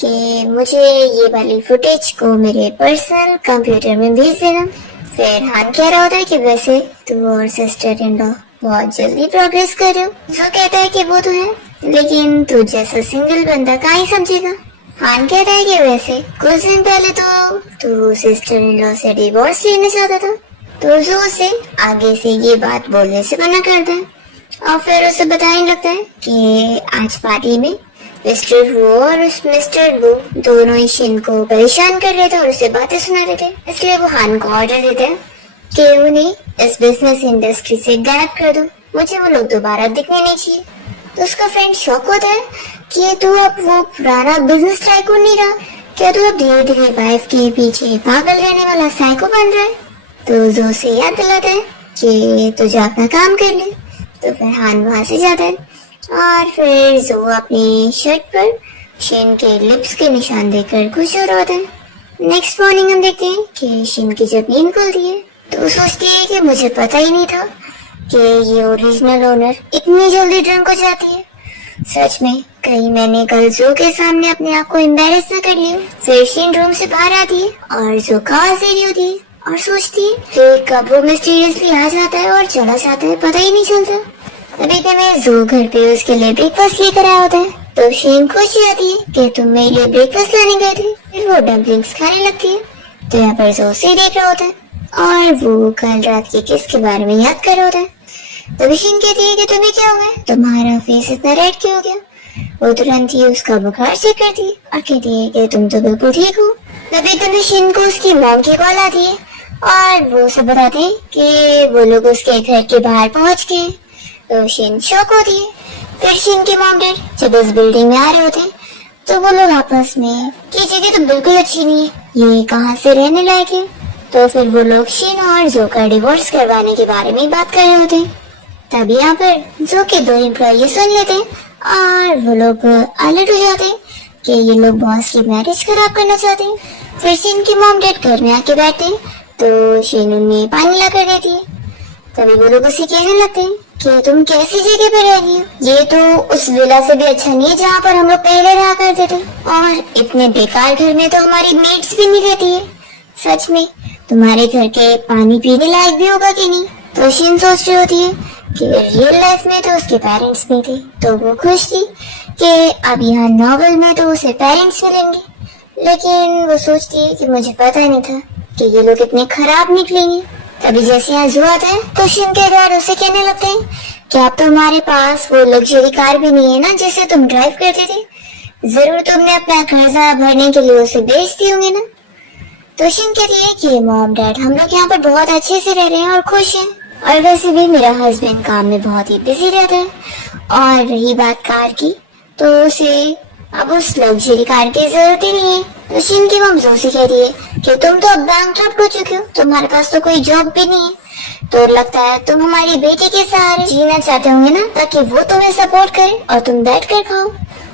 कि मुझे ये वाली फुटेज को मेरे पर्सनल कंप्यूटर में भेज देना। फिर हान कह रहा होता है कि वैसे तू और सिस्टर इन लॉ बहुत जल्दी प्रोग्रेस कर रहे हो। जो कहता है कि वो तो है, लेकिन तू जैसा सिंगल बंदा कहाँ ही समझेगा। हान कहता है कि वैसे कुछ दिन पहले तो तू सिस्टर इन लॉ से डिवोर्स लेना चाहता था, तो जो उसे आगे से ये बात बोलने से मना करता है। और फिर उसे बताने लगता है कि आज पार्टी में मिस्टर वू और उस मिस्टर वू दोनों ही शिन को परेशान कर रहे थे और उसे बातें सुना रहे थे। इसलिए वो हान को ऑर्डर देते हैं कि उन्हें इस बिजनेस इंडस्ट्री से गायब कर दो, मुझे वो लोग दोबारा दिखने नहीं चाहिए। तो उसका फ्रेंड शॉक होता है कि तू अब वो पुराना बिजनेस टाइकून नहीं रहा, क्या तू अब धीरे धीरे वाइफ के पीछे पागल रहने वाला साइको बन रहा है। तो जो उसे याद दिलाता है कि तुझे अपना काम कर ले। तो फिर हान वहां से जाता है और फिर जो अपनी शर्ट पर शिन के लिप्स के निशान देखकर खुश हो रहा होता है। नेक्स्ट मॉर्निंग हम देखते हैं कि शिन की जब नींद खुलती है तो वो सोचती है कि मुझे पता ही नहीं था कि ये ओरिजिनल ओनर इतनी जल्दी ड्रंक हो जाती है। सच में कहीं मैंने कल जो के सामने अपने आप को एम्बैरेस न कर लिया। फिर शिन रूम से बाहर आती है और जो कहाँ से रही होती है और सोचती है कि कब वो मिस्टीरियसली आ जाता है और चला जाता है पता ही नहीं चलता। तभी मैं जो घर पे उसके लिए ब्रेकफास्ट लेकर आया होता है तो शिन खुश जाती है कि तुम मेरे लिए ब्रेकफास्ट लाने गए थे। फिर वो डम्पलिंग्स खाने लगती है तो यहाँ पर जो उसे देख रहा होता है और वो कल रात के किस के बारे में याद कर रहा होता है। तभी शिन कहती है कि तुम्हें क्या हो गया, तुम्हारा फेस इतना रेड क्यों हो गया। वो तुरंत ही उसका बुखार चेक करती है और कहती है कि तुम तो बिल्कुल ठीक हो। तभी तुम्हें शिन को उसकी मॉम की कॉल आती है और वो उसे बताते हैं कि वो लोग उसके घर के बाहर पहुंच गए। तो शिन शॉक होती है। फिर शिन के मॉम डैड जब इस बिल्डिंग में आ रहे होते हैं तो वो लोग आपस में कि जगह तो बिल्कुल अच्छी नहीं है, ये कहाँ से रहने लायक है। तो फिर वो लोग शिन और जो का डिवोर्स करवाने के बारे में बात कर रहे होते हैं। तभी यहाँ पर जो के दो एम्प्लॉय सुन लेते हैं और वो लोग अलर्ट हो जाते हैं कि ये लोग बॉस की मैरिज खराब करना चाहते हैं। फिर शिन की मॉम डैड घर में आके बैठते हैं तो शिन उन्हें पानी ला कर देती है। तभी वो लोग उसे कहने लगते हैं कि तुम कैसी जगह पे रह रही हो, ये तो उस विला से भी अच्छा नहीं है जहाँ पर हम लोग पहले रहा करते थे, और इतने बेकार घर में तो हमारी मेट्स भी नहीं रहती है। सच में तुम्हारे घर के पानी पीने लायक भी होगा कि नहीं। तो शिन सोच रही होती है कि रियल लाइफ में तो उसके पेरेंट्स भी थे, तो वो खुश थी कि अब यहाँ नॉवल में तो उसे पेरेंट्स मिलेंगे। लेकिन वो सोचती है कि मुझे पता नहीं था कि ये लोग इतने खराब निकलेंगे। तभी जैसे यहाँ जू आता है तो शिन के डैड उसे कहने लगते हैं कि अब तो हमारे पास वो लग्जरी कार भी नहीं है ना जिसे तुम ड्राइव करते थे, जरूर तुमने अपना कर्जा भरने के लिए उसे बेच दी होंगे ना। तो शिन कहती है कि मॉम डैड हम लोग यहाँ पर बहुत अच्छे से रह रहे हैं और खुश हैं, और वैसे भी मेरा हस्बैंड काम में बहुत ही बिजी रहता है। और रही बात कार की तो उसे अब उस लग्जरी कार की जरूरत ही नहीं है। तो शिन की मम जोशी कहती है कि तुम तो अब बैंकक्रप्ट हो चुके हो, तुम्हारे पास तो कोई जॉब भी नहीं है, तो लगता है तुम हमारी बेटी के सहारे जीना चाहते होंगे ना, ताकि वो तुम्हें सपोर्ट करे और तुम बैठ कर खाओ।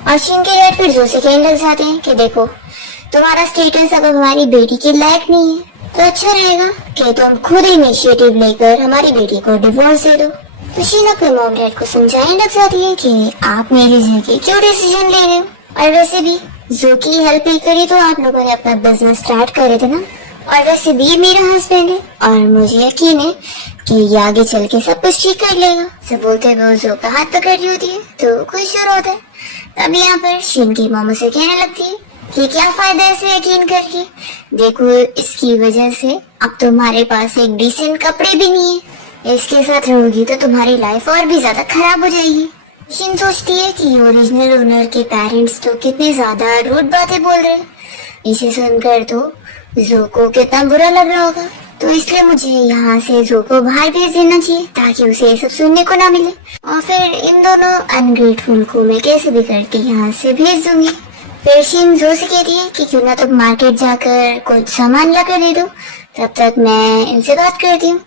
और शिन के डैड फिर जोशी कहने लग जाते हैं कि देखो तुम्हारा स्टेटस अब हमारी बेटी के लायक नहीं है, तो अच्छा रहेगा कि तुम खुद इनिशिएटिव लेकर हमारी बेटी को डिवोर्स दे दो। तो शिन अपने मॉम डैड को समझाने लग जाती है कि आप मेरी जगह क्यों डिसीजन ले रहे हो, और वैसे भी जो की हेल्प नहीं करी तो आप लोगों ने अपना बिजनेस स्टार्ट करे थे ना, और वैसे भी मेरा हस्बैंड है और मुझे यकीन है कि ये आगे चल के सब कुछ ठीक कर लेगा। सब बोलते हुए जो का हाथ पकड़ रही होती है तो खुश हो रहा होता है। तब यहाँ पर शिन की मॉम उसे कहने लगती है कि क्या फायदा ऐसे यकीन करके, देखो इसकी वजह से अब तुम्हारे पास एक डिसेंट कपड़े भी नहीं है, इसके साथ रहोगी तो तुम्हारी लाइफ और भी ज्यादा खराब हो जाएगी। शिन सोचती है कि ओरिजिनल ओनर के पेरेंट्स तो कितनी ज्यादा रूड बातें बोल रहे हैं, इसे सुनकर तो जो को कितना बुरा लग रहा होगा, तो इसलिए मुझे यहाँ से जो को बाहर भेज देना चाहिए ताकि उसे ये सब सुनने को ना मिले। और फिर इन दोनों अनग्रेटफुल को मैं कैसे भी करके यहाँ से भेज दूंगी। फिर शिन जो से कहती है कि क्यों ना तुम मार्केट जाकर कुछ सामान ला कर दे दो, तब तक मैं इनसे बात करती हूँ।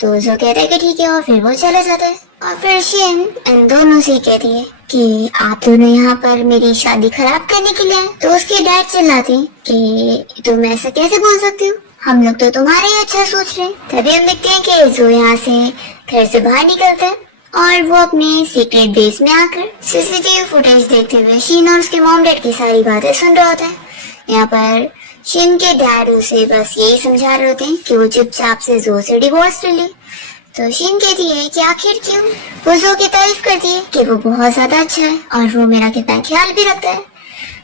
तो जो कहता है कि ठीक है, और फिर वो चला जाता है। और फिर शिन इन दोनों से कहती है कि आप दोनों यहाँ पर मेरी शादी खराब करने के लिए आए। तो उसके डैड चिल्लाते हैं कि तुम ऐसा कैसे बोल सकते हो, हम लोग तो तुम्हारा ही अच्छा सोच रहे हैं। तभी हम देखते हैं कि जो यहाँ से घर से बाहर निकलता है और वो अपने सीक्रेट बेस में आकर सीसीटीवी फुटेज देखते हुए शिन और उसके मॉम डैड की सारी बातें सुन रहा होता है। यहाँ पर शिन के डैड उसे बस यही समझा रहे होते हैं कि वो चुपचाप से जो से डिवोर्स ले ले। तो शिन कहती है कि आखिर क्यों, वो जो की तारीफ करती है कि वो बहुत ज्यादा अच्छा है और वो मेरा कितना ख्याल भी रखता है।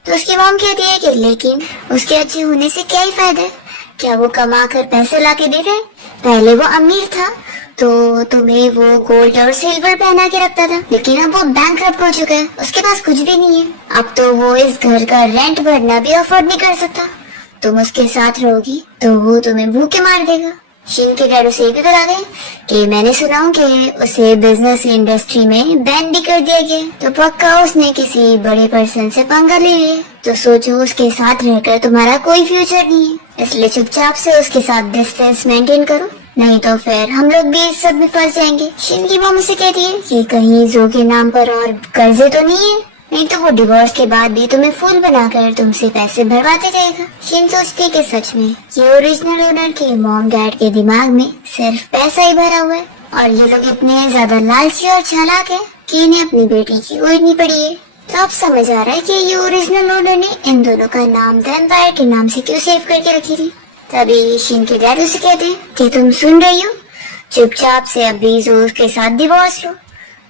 तो उसकी मॉम कहती है कि लेकिन उसके अच्छे होने से क्या ही फायदा है, क्या वो कमा कर पैसे ला के दे रहे, पहले वो अमीर था तो तुम्हें वो गोल्ड और सिल्वर पहना के रखता था, लेकिन अब वो बैंकक्रप्ट हो चुका है, उसके पास कुछ भी नहीं है। अब तो वो इस घर का रेंट भरना भी अफोर्ड नहीं कर सकता। तुम उसके साथ रहोगी तो वो तुम्हें भूखे मार देगा। शिन के डैड उसे भी बता दें कि मैंने सुना हूँ कि उसे बिजनेस इंडस्ट्री में बैन भी कर दिया गया, तो पक्का उसने किसी बड़े पर्सन से पंगा ले लिया। तो सोचो उसके साथ रहकर तुम्हारा कोई फ्यूचर नहीं है, इसलिए चुपचाप से उसके साथ डिस्टेंस मेंटेन करो, नहीं तो फिर हम लोग भी इस सब में फंस जाएंगे। शिन की मॉम उसे कहती है कि कहीं जो के नाम पर और कर्जे तो नहीं है, नहीं तो वो डिवोर्स के बाद भी तुम्हें फूल बनाकर तुमसे पैसे भरवाते रहेगा। शिन सोचती है कि सच में ये ओरिजिनल ओनर के मॉम डैड के दिमाग में सिर्फ पैसा ही भरा हुआ है और ये लोग इतने ज्यादा लालची और चालाक है कि इन्हें अपनी बेटी की उड़नी पड़ी है। तो अब समझ आ रहा है कि ये ओरिजिनल ओनर ने इन दोनों का नाम द एम्पायर के नाम से क्यों सेव करके रखी थी। तभी शिन के डैड उसे कहते हैं कि तुम सुन रही हो, चुपचाप से अभी जो के साथ डिवोर्स लो।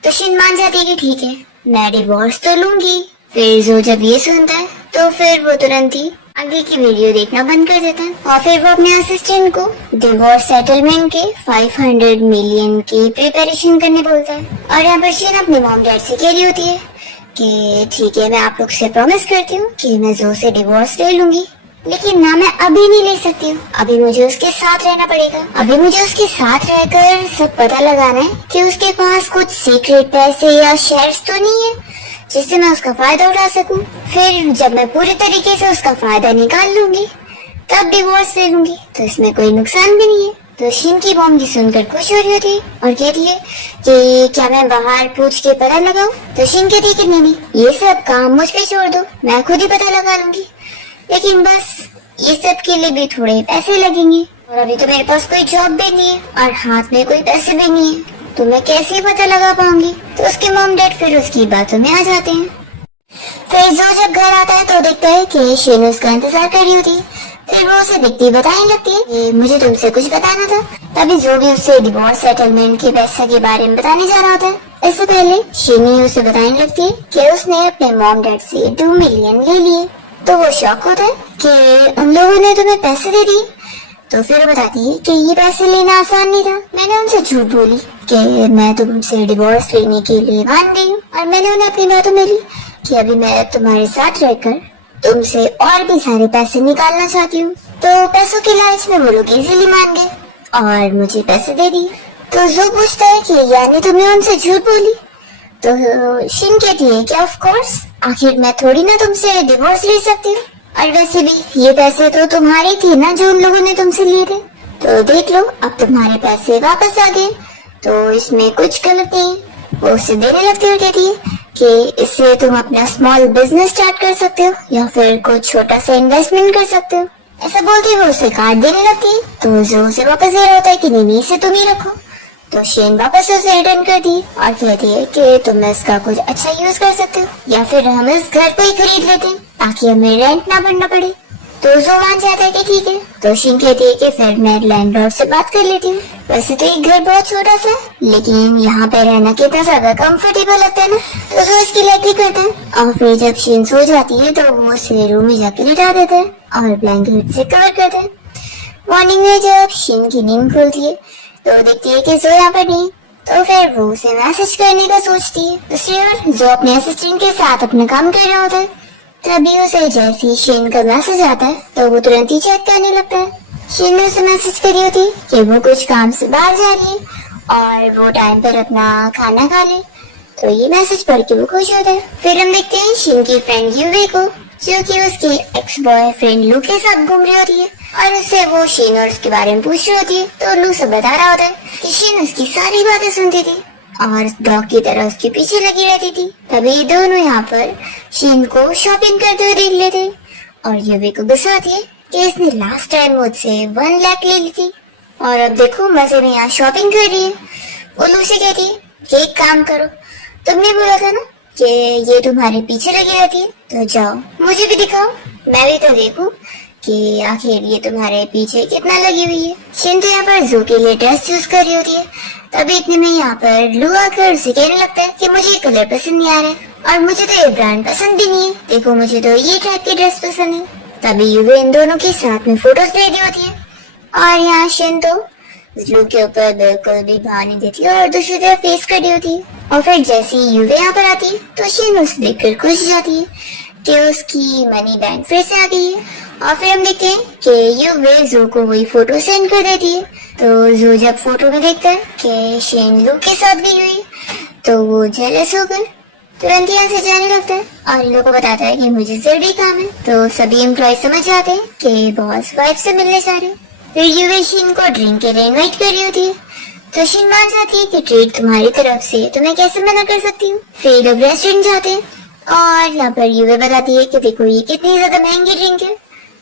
तो शिन मान जाती है कि ठीक है मैं डिवोर्स तो लूंगी। फिर जो जब ये सुनता है तो फिर वो तुरंत ही आगे की वीडियो देखना बंद कर देता है और फिर वो अपने असिस्टेंट को डिवोर्स सेटलमेंट के 500 मिलियन की प्रिपरेशन करने बोलता है। और यहाँ पर शिन अपने मॉम डैड से कह रही होती है कि ठीक है मैं आप लोग से प्रॉमिस करती हूँ कि मैं जो से डिवोर्स ले लूंगी, लेकिन ना मैं अभी नहीं ले सकती हूँ, अभी मुझे उसके साथ रहना पड़ेगा। अभी मुझे उसके साथ रहकर सब पता लगाना है कि उसके पास कुछ सीक्रेट पैसे या शेयर्स तो नहीं है जिससे मैं उसका फायदा उठा सकूं। फिर जब मैं पूरे तरीके से उसका फायदा निकाल लूंगी तब डिवोर्स ले लूंगी, तो इसमें कोई नुकसान भी नहीं है। तो शिन की मॉम जी सुनकर खुश हो रही होती है और कहती है कि क्या मैं बाहर पूछ के पता लगाऊं। तो शिन कहती है कि नहीं, ये सब काम मुझ पे छोड़ दो, मैं खुद ही पता लगा लूंगी, लेकिन बस ये सब के लिए भी थोड़े पैसे लगेंगे और अभी तो मेरे पास कोई जॉब भी नहीं है और हाथ में कोई पैसे भी नहीं है, तो मैं कैसे पता लगा पाऊंगी। तो उसके मॉम डैड फिर उसकी बातों में आ जाते हैं। फिर जो जब घर आता है तो देखता है कि शिन उसका इंतजार कर रही होती है। फिर वो उसे दिखती बताने लगती है कि मुझे तुमसे कुछ बताना था। तभी जो भी उससे डिवोर्स सेटलमेंट के पैसा के बारे में बताने जा रहा होता है। इससे पहले शिन उसे बताने लगती है कि उसने अपने मॉम डैड से 2 मिलियन ले लिए। तो वो शॉक होता है कि उन लोगों ने तुम्हें पैसे दे दिए। तो फिर बताती है कि ये पैसे लेना आसान नहीं था, मैंने उनसे झूठ बोली कि मैं तुमसे डिवोर्स लेने के लिए मान गई हूँ और मैंने उन्हें अपनी बातों में ली कि अभी मैं तुम्हारे साथ रहकर तुमसे और भी सारे पैसे निकालना चाहती हूँ। तो पैसों के लालच में वो लोग इजीली मान गए और मुझे पैसे दे दिए। तो जो पूछता है कि यानी तुमने उनसे झूठ बोली। तो शिन कहती है कि ऑफ कोर्स, आखिर मैं थोड़ी ना तुमसे डिवोर्स ले सकती हूँ, और वैसे भी ये पैसे तो तुम्हारे थे ना जो उन लोगों ने तुमसे लिए थे, तो देख लो अब तुम्हारे पैसे वापस आ गए, तो इसमें कुछ गलत नहीं। वो उसे देने लगती है और कहती है कि इससे तुम अपना स्मॉल बिजनेस स्टार्ट कर सकते हो या फिर कुछ छोटा सा इन्वेस्टमेंट कर सकते हो। ऐसा बोलती वो उसे कार्ड देने लगती है। तो जो उसे वापस दे रहा होता है कि नहीं इसे तुम ही रखो। तो शिन वापस उसे रिटर्न कर दी और कहती है कि तुम इसका कुछ अच्छा यूज कर सकते हो या फिर हम इस घर को ही खरीद लेते हैं ताकि हमें रेंट ना भरना पड़े। तो जो मान जाता है कि ठीक है। तो शिन कहती है कि फिर मैं लैंडलॉर्ड से बात कर लेती हूँ। वैसे तो ये घर बहुत छोटा सा है, लेकिन यहाँ पे रहना कितना ज्यादा कंफर्टेबल लगता है ना। तो जो इसकी लाइक करता है और फिर जब शीन सो जाती है तो वो उसे रूम में जाके लिटा देता है और ब्लैंकेट से कवर करता है। मॉर्निंग में जब शीन की नींद खुलती है तो देखती है कि जो यहाँ पर नहीं, तो फिर वो उसे मैसेज करने का सोचती है। दूसरी ओर जो अपने असिस्टेंट के साथ अपना काम कर रहा होता है, तभी उसे जैसे ही शीन का मैसेज आता है तो वो तुरंत ही चेक करने लगता है। शीन ने उसे मैसेज करी होती है कि वो कुछ काम से बाहर जा रही है और वो टाइम पर अपना खाना खा ले। तो ये मैसेज पढ़ के वो खुश होता है। फिर हम देखते हैं शीन की फ्रेंड यूवे को, जो कि उसके एक्स बॉयफ्रेंड लू के साथ घूम रही होती है और उससे वो शीन और उसके बारे में पूछ रही होती है। तो लू सब बता रहा होता है कि शीन उसकी सारी बातें सुनती थी और डॉग की तरह उसके पीछे लगी रहती थी। तभी दोनों यहाँ पर शीन को शॉपिंग करते हुए देख लेते और यूवी को गुस्सा आती है कि इसने लास्ट टाइम मुझसे 1 लाख ले ली थी और अब देखो मजे में यहाँ शॉपिंग कर रही है। वो लू से कहती है कि एक काम करो, तुमने बोला था ना कि ये तुम्हारे पीछे लगी रहती है, तो जाओ मुझे भी दिखाओ, मैं भी तो देखूं कि आखिर ये तुम्हारे पीछे कितना लगी हुई है। शीन तो यहाँ पर जू के लिए ड्रेस चूज कर रही होती है। तभी इतने में यहाँ पर लू आकर उसे कहने लगता है कि मुझे ये कलर पसंद नहीं आ रहा है और मुझे तो ये ब्रांड पसंद भी नहीं है, देखो मुझे तो ये टाइप की ड्रेस पसंद है। तभी यूवे इन दोनों के साथ में फोटोज ले रही होती है और यहाँ शीन तो लू के ऊपर बिल्कुल भी भाव नहीं देती और दूसरी तरफ फेस कर रही होती है। और फिर जैसे ही यूवे यहाँ पर आती है तो शीन उसे देखकर खुश जाती है कि उसकी मनी बैंक फिर से आ गई है। और फिर हम देखते हैं कि यूवे जू को वही फोटो सेंड कर देती है। तो जू जब फोटो में देखता है कि शीन लू के साथ गई हुई तो वो जेलस होकर तुरंत यहाँ से जाने लगता है और इन लोगों को बताता है कि मुझे जरूरी काम है। तो सभी एम्प्लॉय समझ जाते हैं कि बॉस वाइफ से मिलने जा रहे हैं। फिर यूवे शीन को ड्रिंक के लिए इनवाइट कर रही होती है तो शीन मान जाती है कि ट्रीट तुम्हारी तरफ से तो मैं कैसे मना कर सकती हूँ। फिर लोग रेस्टोरेंट जाते हैं और यहाँ पर यूवे बताती है कि देखो ये कितनी ज्यादा महंगी ड्रिंक है।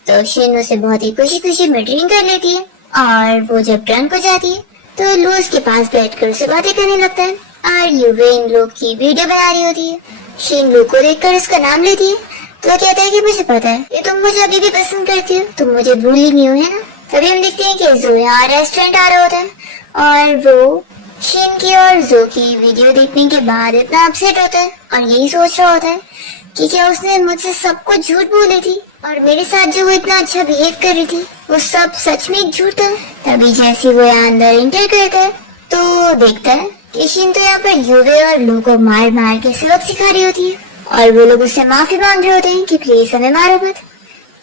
तो शीन उसे बहुत ही खुशी खुशी में ड्रिंक कर लेती है और वो जब ड्रंक हो जाती है तो लू उसके पास बैठकर उसे बातें करने लगता है और यूवे इन लोग की वीडियो बना रही होती है। शीन लू को देखकर उसका नाम लेती है तो कहता है कि मुझे पता है कि तुम मुझे अभी भी पसंद करती हो, तुम मुझे भूली नहीं हो, है ना। तभी हम देखते हैं कि जो यहाँ रेस्टोरेंट आ रहा होता है और वो शीन की और जो की वीडियो देखने के बाद इतना अपसेट होता है और यही सोच रहा होता है कि क्या उसने मुझसे सब कुछ झूठ बोली थी और मेरे साथ जो वो इतना अच्छा बिहेव कर रही थी वो सब सच में एक झूठ था। तभी जैसे वो यहाँ अंदर एंटर करता है तो देखता है कि शीन तो यहाँ पर यूवे और लू को मार मार के सबक सिखा रही होती है और वो लोग उससे माफी मांग रहे होते हैं कि प्लीज हमें मारो मत।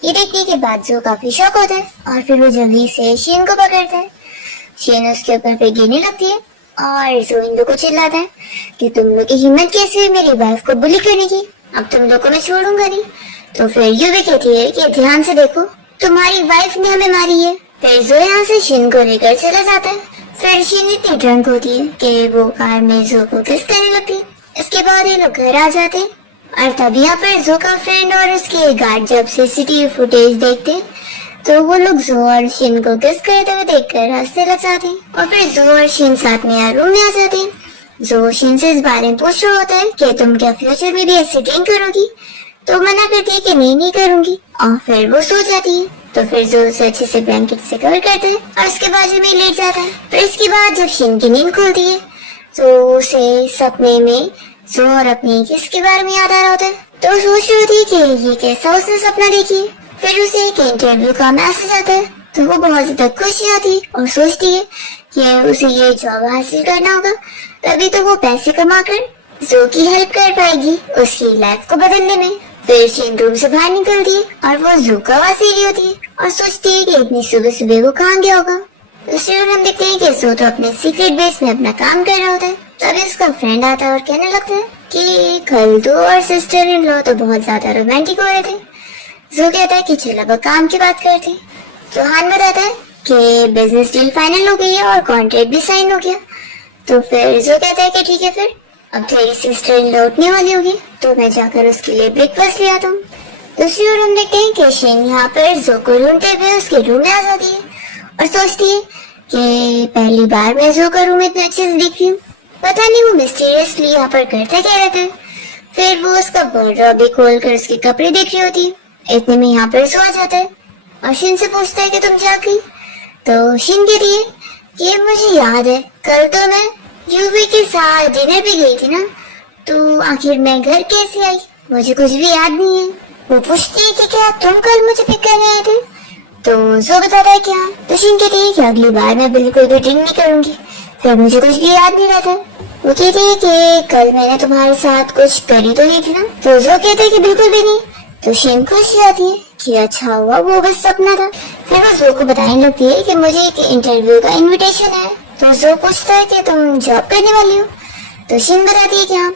ये देखने के बाद जो काफी शौक होता है और फिर वो जल्दी से शीन को पकड़ता है। शीन उसके ऊपर फिर गिरने लगती है और जो इन लोग को चिल्लाता है कि तुम लोग की हिम्मत कैसे हुई मेरी वाइफ को बुली करने की, अब तुम लोग को मैं छोड़ूंगा नहीं। तो फिर यूवी कहती है कि ध्यान से देखो तुम्हारी वाइफ ने हमें मारी है। फिर जो यहाँ से शीन को लेकर चला जाता है। फिर शीन इतनी ड्रंक होती है कि वो कार में जो को किस करने लगती है। इसके बाद ये लोग घर आ जाते हैं और तभी यहाँ पर जो का फ्रेंड और उसके गार्ड जब सीसीटीवी फुटेज देखते हैं तो वो लोग जो और शीन को किस करते हुए देखकर हंसने लग जाते हैं। और फिर जो और शीन साथ में यहाँ रूम में आ जाते हैं। जो शीन से इस बारे में पूछ रहा होता है कि तुम क्या फ्यूचर में भी ऐसे ड्रिंक करोगी, तो मना करती है कि नहीं करूंगी और फिर वो सो जाती है। तो फिर जो उसे अच्छे से ब्लैंकेट से कवर करता है और उसके बाजू में लेट जाता है। फिर इसके बाद जब शीन की नींद खुलती है तो उसे सपने में जो और अपनी किस के बारे में याद आ रहा होता है। तो सोच रही होती है कि ये कैसा उसने सपना देखी है। फिर उसे एक इंटरव्यू का मैसेज आता है तो वो बहुत ज्यादा खुश जाती है और सोचती है कि उसे ये जॉब हासिल करना होगा, तभी तो वो पैसे कमाकर जो की हेल्प कर पाएगी उसकी लाइफ को बदलने में। फिर शीन रूम से बाहर निकलती है और वो जू का आवाज दे रही होती है और सोचती है कि इतनी सुबह सुबह वो कहाँ गया होगा। दूसरी ओर हम देखते हैं कि जू तो अपने सीक्रेट बेस में अपना काम कर रहा होता है। तभी उसका फ्रेंड आता है और कहने लगता है कि कल तो और सिस्टर इन लॉ तो बहुत ज्यादा रोमांटिक हो रहे थे। जू कहता है कि चलो अब काम की बात करते हैं। तो हान बताता है कि बिजनेस डील फाइनल हो गई है और कॉन्ट्रैक्ट भी साइन हो गया। तो फिर जू कहता है कि ठीक है, फिर अब तेरी सिस्टर इन लौटने वाली होगी तो मैं जाकर उसके लिए ब्रेकफास्ट ले आता हूँ। दूसरी ओर हम देखते हैं कि शीन यहाँ पर जो को ढूंढते हुए उसके रूम में आ जाती है और सोचती है कि पहली बार मैं जो का रूम इतने अच्छे से देख रही हूँ, पता नहीं वो मिस्टीरियसली यहाँ पर करता क्या रहता है। फिर वो उसका वार्डरोब भी खोल कर उसके कपड़े देख रही होती है। इतने में यहाँ पर सो आ जाता है और शीन से पूछता है कि तुम जाग गई। तो शीन कहती है कि मुझे याद है कल तो मैं यूवी के साथ डिनर पे गई थी ना, तो आखिर मैं घर कैसे आई मुझे कुछ भी याद नहीं है। वो पूछती है कि क्या तुम कल मुझे पिक करने आए थे, तो जो बताता है क्या। तो शिन कहती है कि अगली बार मैं बिल्कुल भी ड्रिंक नहीं करूंगी। फिर मुझे कुछ भी याद नहीं रहता। वो कहती है कि कल मैंने तुम्हारे साथ कुछ करी तो नहीं थी ना, तो जो कहता है कि बिल्कुल भी नहीं। तो शिन खुश जाती है कि अच्छा हुआ वो बस सपना था। फिर वो जो को बताने लगती है कि मुझे एक इंटरव्यू का इन्विटेशन है। तो जो पूछता है कि तुम जॉब करने वाली हो, तो शिन बताती है कि हाँ,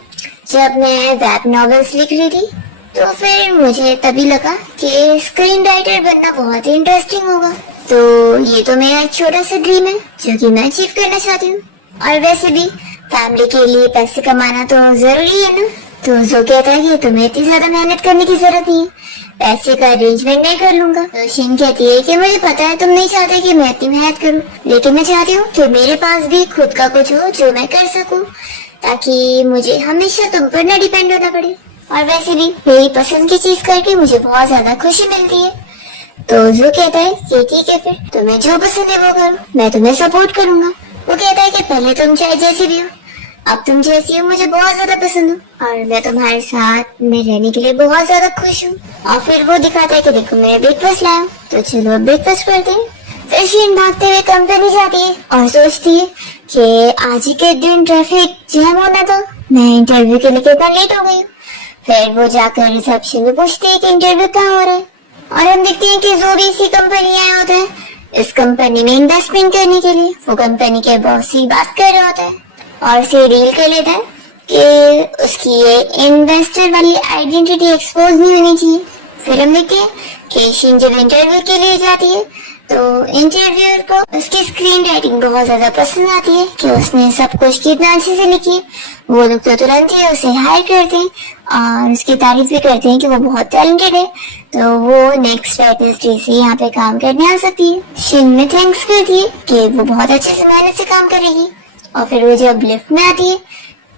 जब मैं वेब नॉवेल्स लिख रही थी तो फिर मुझे तभी लगा कि स्क्रीन राइटर बनना बहुत ही इंटरेस्टिंग होगा। तो ये तो मेरा एक छोटा सा ड्रीम है जो कि मैं अचीव करना चाहती हूँ। और वैसे भी फैमिली के लिए पैसे कमाना तो जरूरी है ना। तो जो कहता है कि तुम्हें इतनी ज्यादा मेहनत करने की जरूरत नहीं है, पैसे का अरेंजमेंट मैं कर लूंगा। तो शिन कहती है कि मुझे पता है तुम नहीं चाहते कि मैं इतनी मेहनत करूँ, लेकिन मैं चाहती हूँ कि मेरे पास भी खुद का कुछ हो जो मैं कर सकूँ, ताकि मुझे हमेशा तुम पर न डिपेंड होना पड़े। और वैसे भी मेरी पसंद की चीज करके मुझे बहुत ज्यादा खुशी मिलती है। तो जो कहता है कि ठीक है, फिर तुम्हें जो पसंद है वो करो, मैं तुम्हें सपोर्ट करूंगा। वो कहता है कि पहले तुम चाहे जैसी भी हो, अब तुम जैसी हो मुझे बहुत ज्यादा पसंद हो और मैं तुम्हारे साथ में रहने के लिए बहुत ज्यादा खुश हूँ। और फिर वो दिखाता है कि देखो मैं ब्रेकफास्ट लाया हूँ, तो चलो ब्रेकफास्ट करते हैं। फिर शीन भागते हुए कंपनी जाती है और सोचती है कि आज ही के दिन ट्रैफिक जैम होना था, मैं इंटरव्यू के लिए कितना लेट हो गई। फिर वो जाकर रिसेप्शन में पूछती है कि इंटरव्यू कहाँ हो रहा है, और हम देखते हैं कि जो भी इसी कंपनी आया होता है इस कंपनी में इन्वेस्टमेंट करने के लिए। वो कंपनी के बॉस से बात कर रहा होता है और उसे डील कर लेता है कि उसकी ये इन्वेस्टर वाली आइडेंटिटी एक्सपोज नहीं होनी चाहिए। फिर हम देखते हैं कि शिन जब इंटरव्यू के लिए जाती है तो इंटरव्यूअर को उसकी स्क्रीन राइटिंग बहुत ज्यादा पसंद आती है कि उसने सब कुछ कितना अच्छे से लिखी है। वो लोग तो तुरंत ही उसे हायर करते हैं और उसकी तारीफ भी करते हैं कि वो बहुत टैलेंटेड है, तो वो नेक्स्ट वेडनेसडे से यहाँ पे काम करने आ सकती है। शिन में थैंक्स करती है कि वो बहुत अच्छे से मेहनत से काम करेगी। और फिर वो जब लिफ्ट में आती है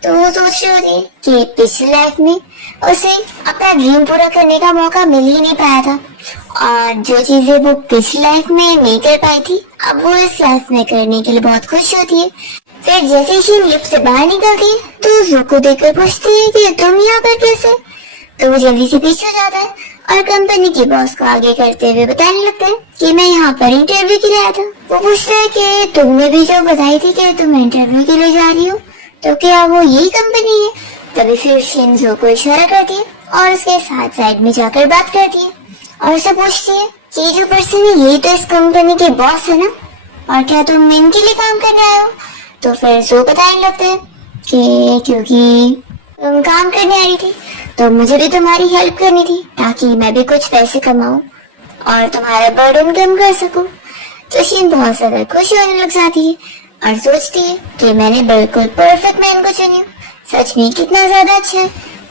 तो वो सोच रही होती है कि पिछली लाइफ में उसे अपना ड्रीम पूरा करने का मौका मिल ही नहीं पाया था, और जो चीजें वो पिछली लाइफ में नहीं कर पाई थी अब वो इस लाइफ में करने के लिए बहुत खुश होती है। फिर जैसे ही लिफ्ट से बाहर निकलती है तो जू को देखकर पूछती है कि तुम यहाँ पर कैसे। तो वो जल्दी से पीछे हो जाता है और कंपनी के बॉस को आगे करते हुए बताने लगता है कि मैं यहाँ पर इंटरव्यू के लिए आया था। वो पूछता है कि तुमने भी जो बताई थी कि तुम इंटरव्यू के लिए जा रही हो, तो क्या वो यही कंपनी है। तभी फिर शिनजो को इशारा करती है और उसके साथ साइड में जाकर बात करती है और उसे पूछती है कि जो पर्सन है ये तो इस कंपनी के बॉस है ना, और क्या तुम इनके लिए काम करने आए हो। तो फिर जो बताने लगता है कि क्योंकि तुम काम करने आई थी तो मुझे भी तुम्हारी हेल्प करनी थी ताकि मैं भी कुछ पैसे कमाऊं और तुम्हारा बर्डन कम कर सकूं। तो शिन बहुत ज्यादा खुश होने लग जाती है और सोचती है कि मैंने बिल्कुल परफेक्ट मैन को चुनी हूं। सच में कितना ज्यादा अच्छा है,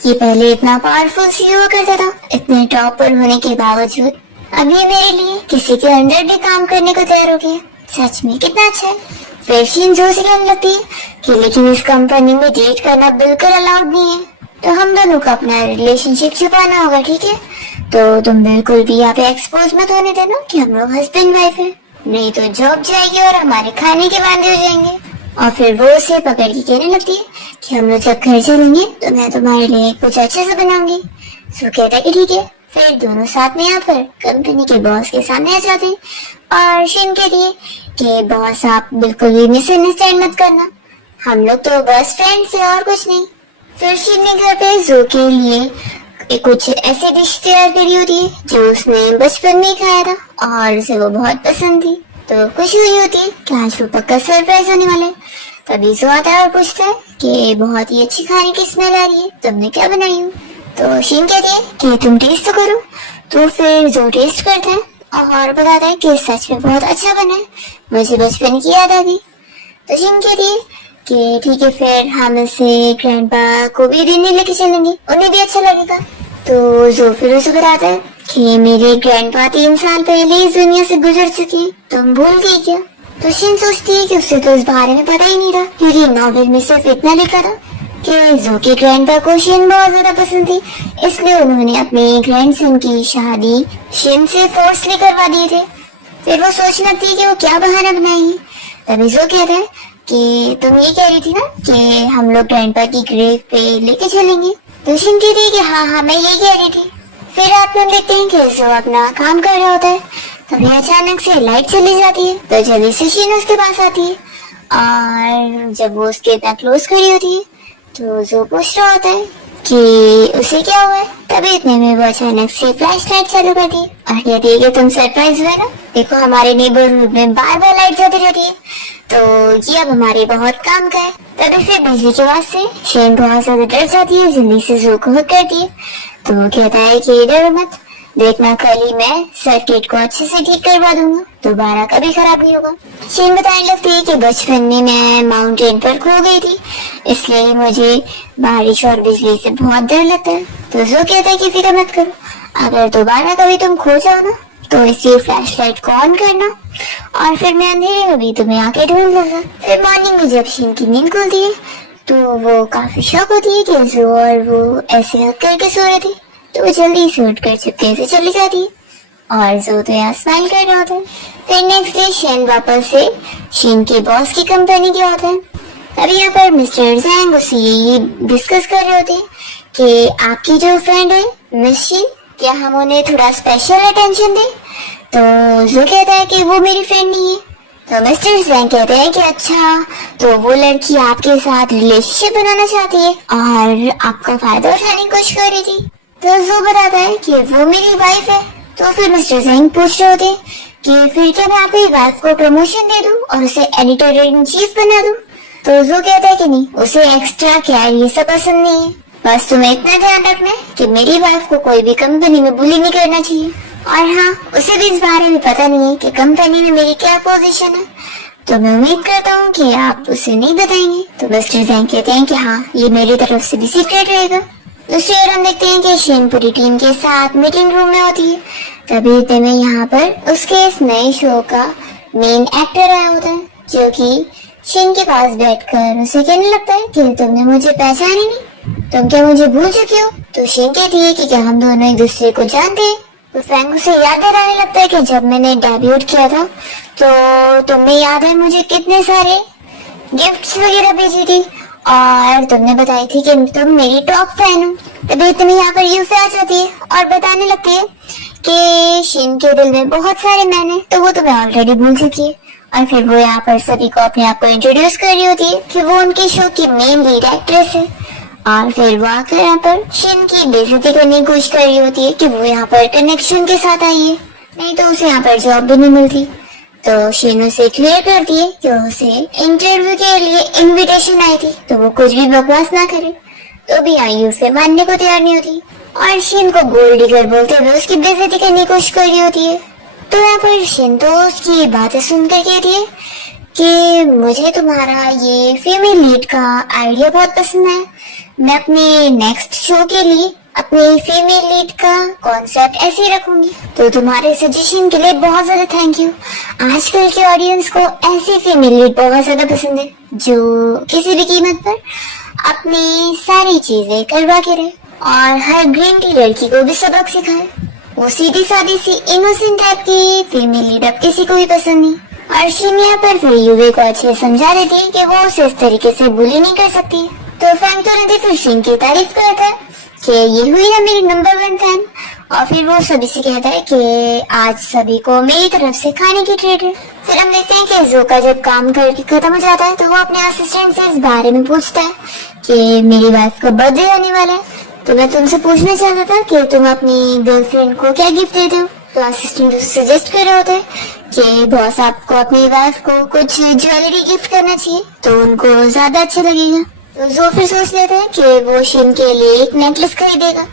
ये पहले इतना पावरफुल सी हुआ करता था, इतने टॉप पर होने के बावजूद अब ये मेरे लिए किसी के अंडर भी काम करने को तैयार हो गया। सच में कितना अच्छा है। फिर शिन जो से कहने लगती है कि लेकिन इस कंपनी में डेट करना बिल्कुल अलाउड नहीं है, तो हम दोनों को अपना रिलेशनशिप छुपाना होगा, ठीक है। तो तुम बिल्कुल भी यहाँ पे एक्सपोज मत होने देना कि हम लोग हस्बैंड वाइफ है, नहीं तो जॉब जाएगी और हमारे खाने के वादे हो जाएंगे। और फिर वो उसे पकड़ के कहने लगती है कि हम लोग जब घर चलेंगे तो मैं तुम्हारे लिए कुछ अच्छे से बनाऊंगी। सो कहता है कि ठीक है। फिर दोनों साथ में यहाँ पर कंपनी के बॉस के सामने आ जाते हैं और शिन कहती है कि बॉस आप बिल्कुल भी मिसअंडरस्टैंड मत करना, हम लोग तो बस फ्रेंड्स हैं और कुछ नहीं। फिर शिन ने घर पे जू के लिए कुछ ऐसी डिश तैयार करी होती है जो उसने बचपन में खाया था और उसे वो बहुत पसंद थी। तो खुशी हुई होती है कि आज वो पक्का सरप्राइज होने वाला है। तभी जो आता है और पूछता है कि बहुत ही अच्छी खाने की स्मेल आ रही है, तुमने क्या बनाई हो। तो शिन कहती है कि तुम टेस्ट तो करो। तो फिर जो टेस्ट करता है और बताता है कि सच में बहुत अच्छा बना है, मुझे बचपन की याद आ गई। तो शिन कहती है कि ठीक है, फिर हम इसे ग्रैंडपा को भी देने लेके चलेंगे, उन्हें भी अच्छा लगेगा। तो जो फिर उसे बताता है कि मेरे ग्रैंडपा 3 साल पहले इस दुनिया से गुजर चुके हैं, तुम भूल गई क्या। तो शिन सोचती है कि उसे तो इस बारे में पता ही नहीं था, क्योंकि नॉवेल में सिर्फ इतना लिखा था कि जो की ग्रैंडपा को शिन बहुत ज्यादा पसंद थी, इसलिए उन्होंने अपने ग्रैंडसन की शादी शिन से फोर्सली करवा दिए थे। फिर वो सोचने लगती है कि वो क्या बहाना बनाएगी। तभी जो कहता है कि तुम ये कह रही थी ना कि हम लोग ग्रैंडपा की ग्रेव पे लेके चलेंगे। तो शिन कहती है कि हाँ हाँ मैं यही कह रही थी। फिर रात में हम देखते हैं कि जो अपना काम कर रहा होता है, तभी अचानक से लाइट चली जाती है। तो जल्दी से शीन उसके पास आती है और जब वो उसके इतना क्लोज खड़ी होती है तो जो पूछ रहा होता है कि उसे क्या हुआ है। तभी इतने में वो अचानक से फ्लैश लाइट चालू कर दी और कहती है कि तुम सरप्राइज हुए ना, देखो हमारे नेबरहुड में बार बार लाइट जाती रहती है, तो ये अब हमारे बहुत काम का है। तभी फिर बिजली की आवाज से शेन बहुत ज्यादा डर जाती है, जल्दी से जो को हुक करती है। तो वो कहता है कि डरो मत, देखना कल ही मैं सर्किट को अच्छे से ठीक करवा दूंगा, दोबारा कभी खराब नहीं होगा। शेन बताने लगती है कि बचपन में मैं माउंटेन पर खो गई थी, इसलिए मुझे बारिश और बिजली से बहुत डर लगता है। तो जो कहता है कि फिक्र मत करो, अगर दोबारा कभी तुम खो जाओ ना तो इसी फ्लैश लाइट को ऑन करना और फिर मैं अंधेरे में भी तुम्हें आके ढूंढ लूंगा। फिर मॉर्निंग में जब शेन की नींद खुलती है तो वो काफी शॉक होती है कि जो और वो ऐसे हक करके सो रहे थे। तो वो जल्दी से उठकर चुपके से चली जाती है और जो तो यहाँ स्माइल कर रहा होता है। फिर नेक्स्ट डे शेन वापस से शेन के बॉस की कंपनी के होता है। तभी यहाँ पर मिस्टर जैंग उसे यही डिस्कस कर रहे होते हैं कि आपकी जो फ्रेंड है मिस शीन, क्या हम उन्हें थोड़ा स्पेशल अटेंशन दें। तो जो कहता है कि वो मेरी फ्रेंड नहीं है। तो मिस्टर जैंग कहते हैं कि अच्छा, तो वो लड़की आपके साथ रिलेशनशिप बनाना चाहती है और आपका फायदा उठाने की कोशिश कर रही थी। तो जो बताता है कि वो मेरी वाइफ है। तो फिर मिस्टर जैंग पूछ रहे होते कि फिर क्या मैं आपकी वाइफ को प्रमोशन दे दूं और उसे एडिटर इन चीफ बना दूं। तो जो कहता है कि नहीं, उसे एक्स्ट्रा केयर ये सब पसंद नहीं है, बस तुम्हें इतना ध्यान रखना है कि मेरी वाइफ को कोई भी कंपनी में बुली नहीं करना चाहिए। और हाँ, उसे भी इस बारे में पता नहीं है कि कंपनी में मेरी क्या पोजीशन है, तो मैं उम्मीद करता हूँ कि आप उसे नहीं बताएंगे। तो मिस्टर जैंग कहते हैं कि हाँ, ये मेरी तरफ से भी सीक्रेट रहेगा। दूसरी ओर हम देखते हैं कि शेन पूरी टीम के साथ मीटिंग रूम में होती है। तभी इतने में यहाँ पर उसके इस नए शो का मेन एक्टर आया होता है, जो कि शेन के पास बैठकर उसे कहने लगता है कि तुमने मुझे पहचाना नहीं, तुम क्या मुझे भूल चुके हो। तो शेन कहती है कि क्या हम दोनों एक दूसरे को जानते हैं। तो फ्रैंक उसे याद दिलाने लगता है कि जब मैंने डेब्यूट किया था तो तुम्हें याद है मुझे कितने सारे गिफ्ट्स वगैरह भेजी थी और तुमने बताई थी कि तुम मेरी टॉप फैन हो। तभी तुम्हें यहाँ पर यूफे आ जाती है और बताने लगती है कि शेन के दिल में बहुत सारे मैन हैं, तो वो तुम्हें ऑलरेडी भूल चुकी है। और फिर वो यहाँ पर सभी को अपने आप को इंट्रोड्यूस कर रही होती है कि वो उनके शो की मेन लीड एक्ट्रेस है। और फिर वो आकर यहाँ पर शेन की बेइज्जती करने की कोशिश कर रही होती है कि वो यहाँ पर कनेक्शन के साथ आई है, नहीं तो उसे यहाँ पर जॉब भी नहीं मिलती। तो शेन उसे क्लियर करती है कि उसे इंटरव्यू के लिए इनविटेशन आई थी, तो वो कुछ भी बकवास ना करे। तो भी आई उसे मानने को तैयार नहीं होती और शेन को गोल्ड डिगर बोलते हुए उसकी बेइज्जती करने की कोशिश कर रही होती है। तो यहाँ पर शेन तो उसकी बातें सुनकर कहती है कि मुझे तुम्हारा ये फीमेल लीड का आइडिया बहुत पसंद है, मैं अपने नेक्स्ट शो के लिए अपनी फीमेल लीड का कॉन्सेप्ट ऐसे ही रखूंगी। तो तुम्हारे सजेशन के लिए बहुत ज्यादा थैंक यू। आजकल के ऑडियंस को ऐसी फीमेल लीड बहुत ज्यादा पसंद है जो किसी भी कीमत पर अपनी सारी चीजें करवा के रहे और हर ग्रीन टी लड़की को भी सबक सिखाए। वो सीधी सादी सी इनोसेंट टाइप की फीमेल लीड अब किसी को भी पसंद नहीं। और शेन यहाँ पर फिर युवे को अच्छे समझा देती है कि वो उसे इस तरीके से बुली नहीं कर सकती। तो फ्रैंक तुरंत फिर शेन की तारीफ करता है कि ये हुई ना मेरी नंबर 1 फैन। और फिर वो सभी से कहता है कि आज सभी को मेरी तरफ से खाने की ट्रीट है। फिर हम देखते हैं कि जो का जब काम करके खत्म हो जाता है तो वो अपने असिस्टेंट से इस बारे में पूछता है कि मेरी वाइफ का बर्थडे आने वाला है, तो मैं तुमसे पूछना चाहता था कि तुम अपनी गर्लफ्रेंड को क्या गिफ्ट देते हो। तो असिस्टेंट सजेस्ट कर रहा होता है कि बॉस आपको अपनी वाइफ को कुछ ज्वेलरी गिफ्ट करना चाहिए, तो उनको ज्यादा अच्छा लगेगा। तो जो फिर सोच लेते हैं कि वो शेन के लिए एक नेकलेस खरीदेगा।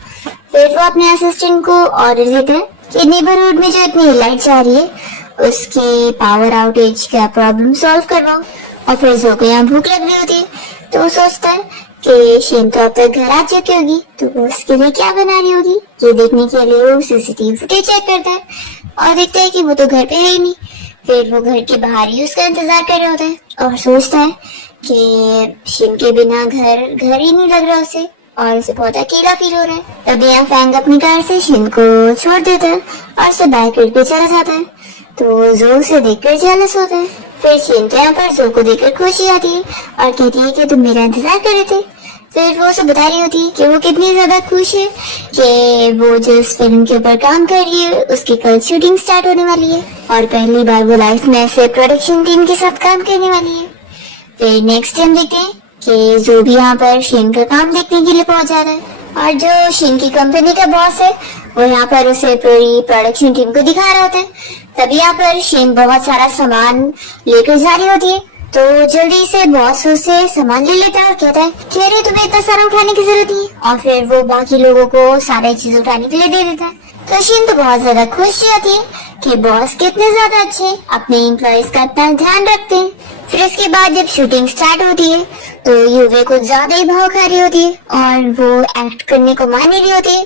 फिर वो अपने असिस्टेंट को ऑर्डर देता है कि नेबरहुड में जो इतनी लाइट जा रही है उसकी पावर आउटेज का प्रॉब्लम सॉल्व करवाओ। और फिर जो को यहाँ भूख लग रही होती है तो वो सोचता है कि शेन तो अब तक घर आ चुकी होगी, तो वो उसके लिए क्या बना रही होगी, ये देखने के लिए वो सीसीटीवी फुटेज चेक करता है और देखता है कि वो तो घर पे है ही नहीं। फिर वो घर के बाहर ही उसका इंतजार कर रहा होता है और सोचता है कि शेन के बिना घर ही नहीं लग रहा उसे और उसे बहुत अकेला फील हो रहा है। तभी यहाँ फैंग अपनी कार से शेन को छोड़ देता है और उसे बाय करके चला जाता है। तो जो उसे देखकर जेलस होता है। फिर शीन के यहाँ पर जो को देखकर खुशी आती है और कहती है कि तुम मेरा इंतजार कर रहे थे। फिर वो उसे बता रही होती है कि वो कितनी ज्यादा खुश है कि वो जिस फिल्म के ऊपर काम कर रही है उसकी कल शूटिंग स्टार्ट होने वाली है और पहली बार वो लाइफ में ऐसे प्रोडक्शन टीम के साथ काम करने वाली है। फिर नेक्स्ट टाइम देखते हैं कि जो भी यहाँ पर शीन का काम देखने के लिए पहुंच जा रहा है और जो शीन की कंपनी का बॉस है वो यहाँ पर उसे पूरी प्रोडक्शन टीम को दिखा रहा होता है। तभी यहाँ पर शीन बहुत सारा सामान लेकर जा रही होती है तो जल्दी से बॉस उसे सामान ले लेता है और कहता है कि अरे तुम्हें इतना सारा उठाने की जरूरत नहीं है और फिर वो बाकी लोगों को सारे चीज उठाने के लिए दे देता है। तो शीन तो बहुत ज्यादा खुश होती है कि बॉस कितने ज्यादा अच्छे अपने एम्प्लॉइज का इतना ध्यान रखते हैं। फिर इसके बाद जब शूटिंग स्टार्ट होती है तो युवे को ज्यादा ही भाव खा रही होती है और वो एक्ट करने को मान नहीं रही होती है।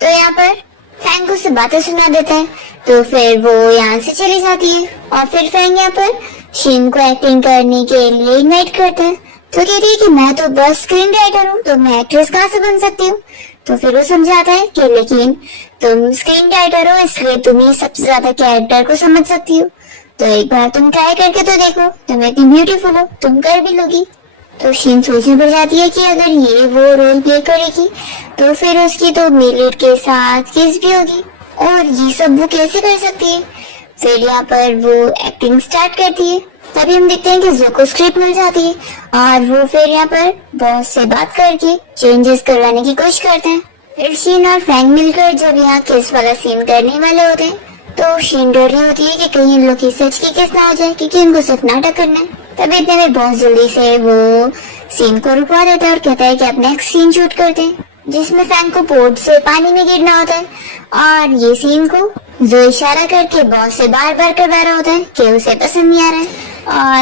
तो यहाँ पर फैंग उसे बातें सुना देता है तो फिर वो यहाँ से चली जाती है और फिर फैंग यहाँ पर शीन को एक्टिंग करने के लिए इनवाइट करता है। तो कहती है कि मैं तो बस स्क्रीन राइटर हूँ तो मैं एक्ट्रेस कहाँ से बन सकती हूँ। तो फिर वो समझाता है कि लेकिन तुम स्क्रीन राइटर हो इसलिए तुम ही सबसे ज्यादा कैरेक्टर को समझ सकती हो तो एक बार तुम ट्राई करके तो देखो, तुम इतनी ब्यूटीफुल हो तुम कर भी लोगी। तो शीन सोचने पड़ जाती है कि अगर ये वो रोल प्ले करेगी तो फिर उसकी तो मेलिड के साथ किस भी होगी और ये सब वो कैसे कर सकती है। फिर यहाँ पर वो एक्टिंग स्टार्ट करती है। तभी हम देखते हैं कि जो को स्क्रिप्ट मिल जाती है और वो फिर यहाँ पर बॉस से बात करके चेंजेस करवाने की कोशिश करते हैं। फिर शीन और फैंग मिलकर जब यहाँ किस वाला सीन करने वाले होते हैं तो शीन डर रही होती है कि कहीं इन लोग की सच की किस ना हो जाए क्योंकि उनको सिर्फ नाटक करना है। तभी इतने में बहुत जल्दी से वो सीन को रुकवा देता है और कहता है कि अब नेक्स्ट सीन शूट करते हैं जिसमें फैंग को पोर्ट से पानी में गिरना होता है और ये सीन को जो इशारा करके बॉस से बार बार करवा रहा होता है कि उसे पसंद नहीं आ रहा है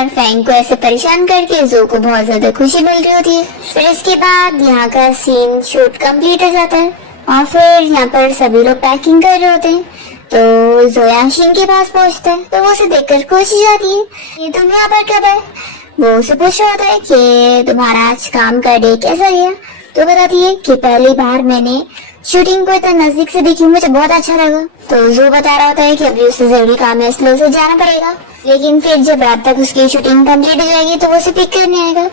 और फैंग को ऐसे परेशान करके जो को बहुत ज्यादा खुशी मिल रही होती है। फिर इसके बाद यहाँ का सीन शूट कंप्लीट हो जाता है और फिर यहाँ पर सभी लोग पैकिंग कर रहे होते हैं तो जोया शीन के पास पहुँचता है तो वो उसे देखकर खुश हो जाती है कि तुम यहाँ पर कब आए। वो उसे पूछ रहा होता है कि तुम्हारा आज काम का डे कैसा गया। तो बताती है कि पहली बार मैंने शूटिंग को इतना नजदीक से देखी मुझे बहुत अच्छा लगा। तो जो बता रहा होता है कि अभी उसे जरूरी काम है इसलिए उसे जाना पड़ेगा लेकिन फिर जब रात तक उसकी शूटिंग कंप्लीट हो जाएगी तो वो उसे पिक करने आएगा।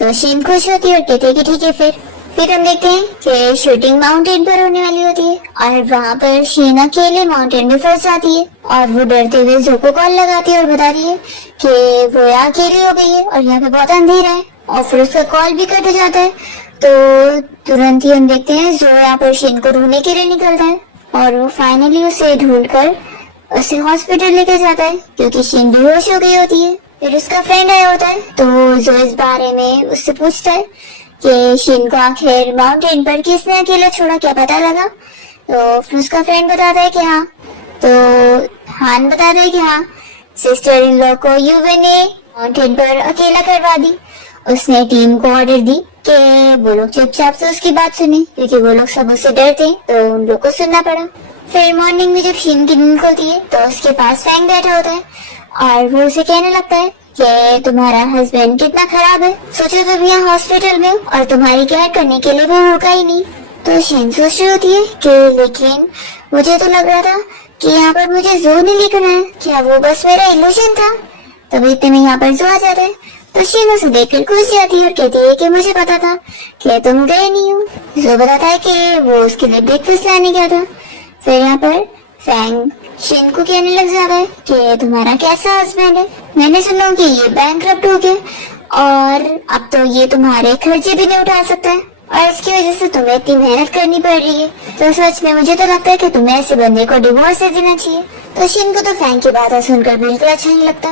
तो शीन खुश होती है और कहती है कि ठीक है। फिर हम देखते हैं कि शूटिंग माउंटेन पर होने वाली होती है और वहाँ पर शीन अकेले माउंटेन में फंस जाती है और वो डरते हुए जो को कॉल लगाती है और बताती है कि वो यहाँ अकेली हो गई है और यहाँ पे बहुत अंधेरा है और फिर उसका कॉल भी कट जाता है। तो तुरंत ही हम देखते हैं जो यहाँ पर शीन को ढूंढने के लिए निकलता है और वो फाइनली उसे ढूंढकर उसे हॉस्पिटल लेकर जाता है क्योंकि शीन बेहोश हो गई होती है। फिर उसका फ्रेंड आया होता है तो जो इस बारे में उससे पूछता है कि शीन को आखिर माउंटेन पर किसने अकेला छोड़ा क्या पता लगा। तो फिर उसका फ्रेंड बताता है कि हाँ। तो हान बताता है कि हाँ सिस्टर इन लॉ को युवे ने माउंटेन पर अकेला करवा दी। उसने टीम को ऑर्डर दी कि वो लोग चुपचाप से उसकी बात सुने क्योंकि वो लोग सब उससे डरते तो उन लोग को सुनना पड़ा। फिर मॉर्निंग में जब शीन की नींद खुलती है तो उसके पास फैंग बैठा होता है और वो उसे कहने लगता है कि तुम्हारा हस्बैंड कितना खराब है, सोचो तुम यहाँ हॉस्पिटल में हो और तुम्हारी केयर करने के लिए वो होगा ही नहीं। तो शीन सोच रही होती है कि लेकिन मुझे तो लग रहा था कि यहाँ पर मुझे जो नहीं लेकर आया, क्या वो बस मेरा इल्यूजन था। तभी इतने में यहाँ पर जो आ जाता है तो शीन उसे देखकर खुश जाती है और कहती है कि मुझे पता था कि तुम गए नहीं हो। जो बताता है कि वो उसके लिए ब्रेकफास्ट लाने गया था। फिर यहाँ पर फैंग शीन को कहने लग जाता है कि तुम्हारा कैसा हस्बैंड है, मैंने सुना कि ये बैंकरप्ट हो गया और अब तो ये तुम्हारे खर्चे भी नहीं उठा सकता है और इसकी वजह से तुम्हें इतनी मेहनत करनी पड़ रही है। तो सच में मुझे तो लगता है कि तुम्हें ऐसे बंदे को डिवोर्स दे देना चाहिए। तो शीन को तो फैंग की बात सुनकर बिल्कुल अच्छा नहीं लगता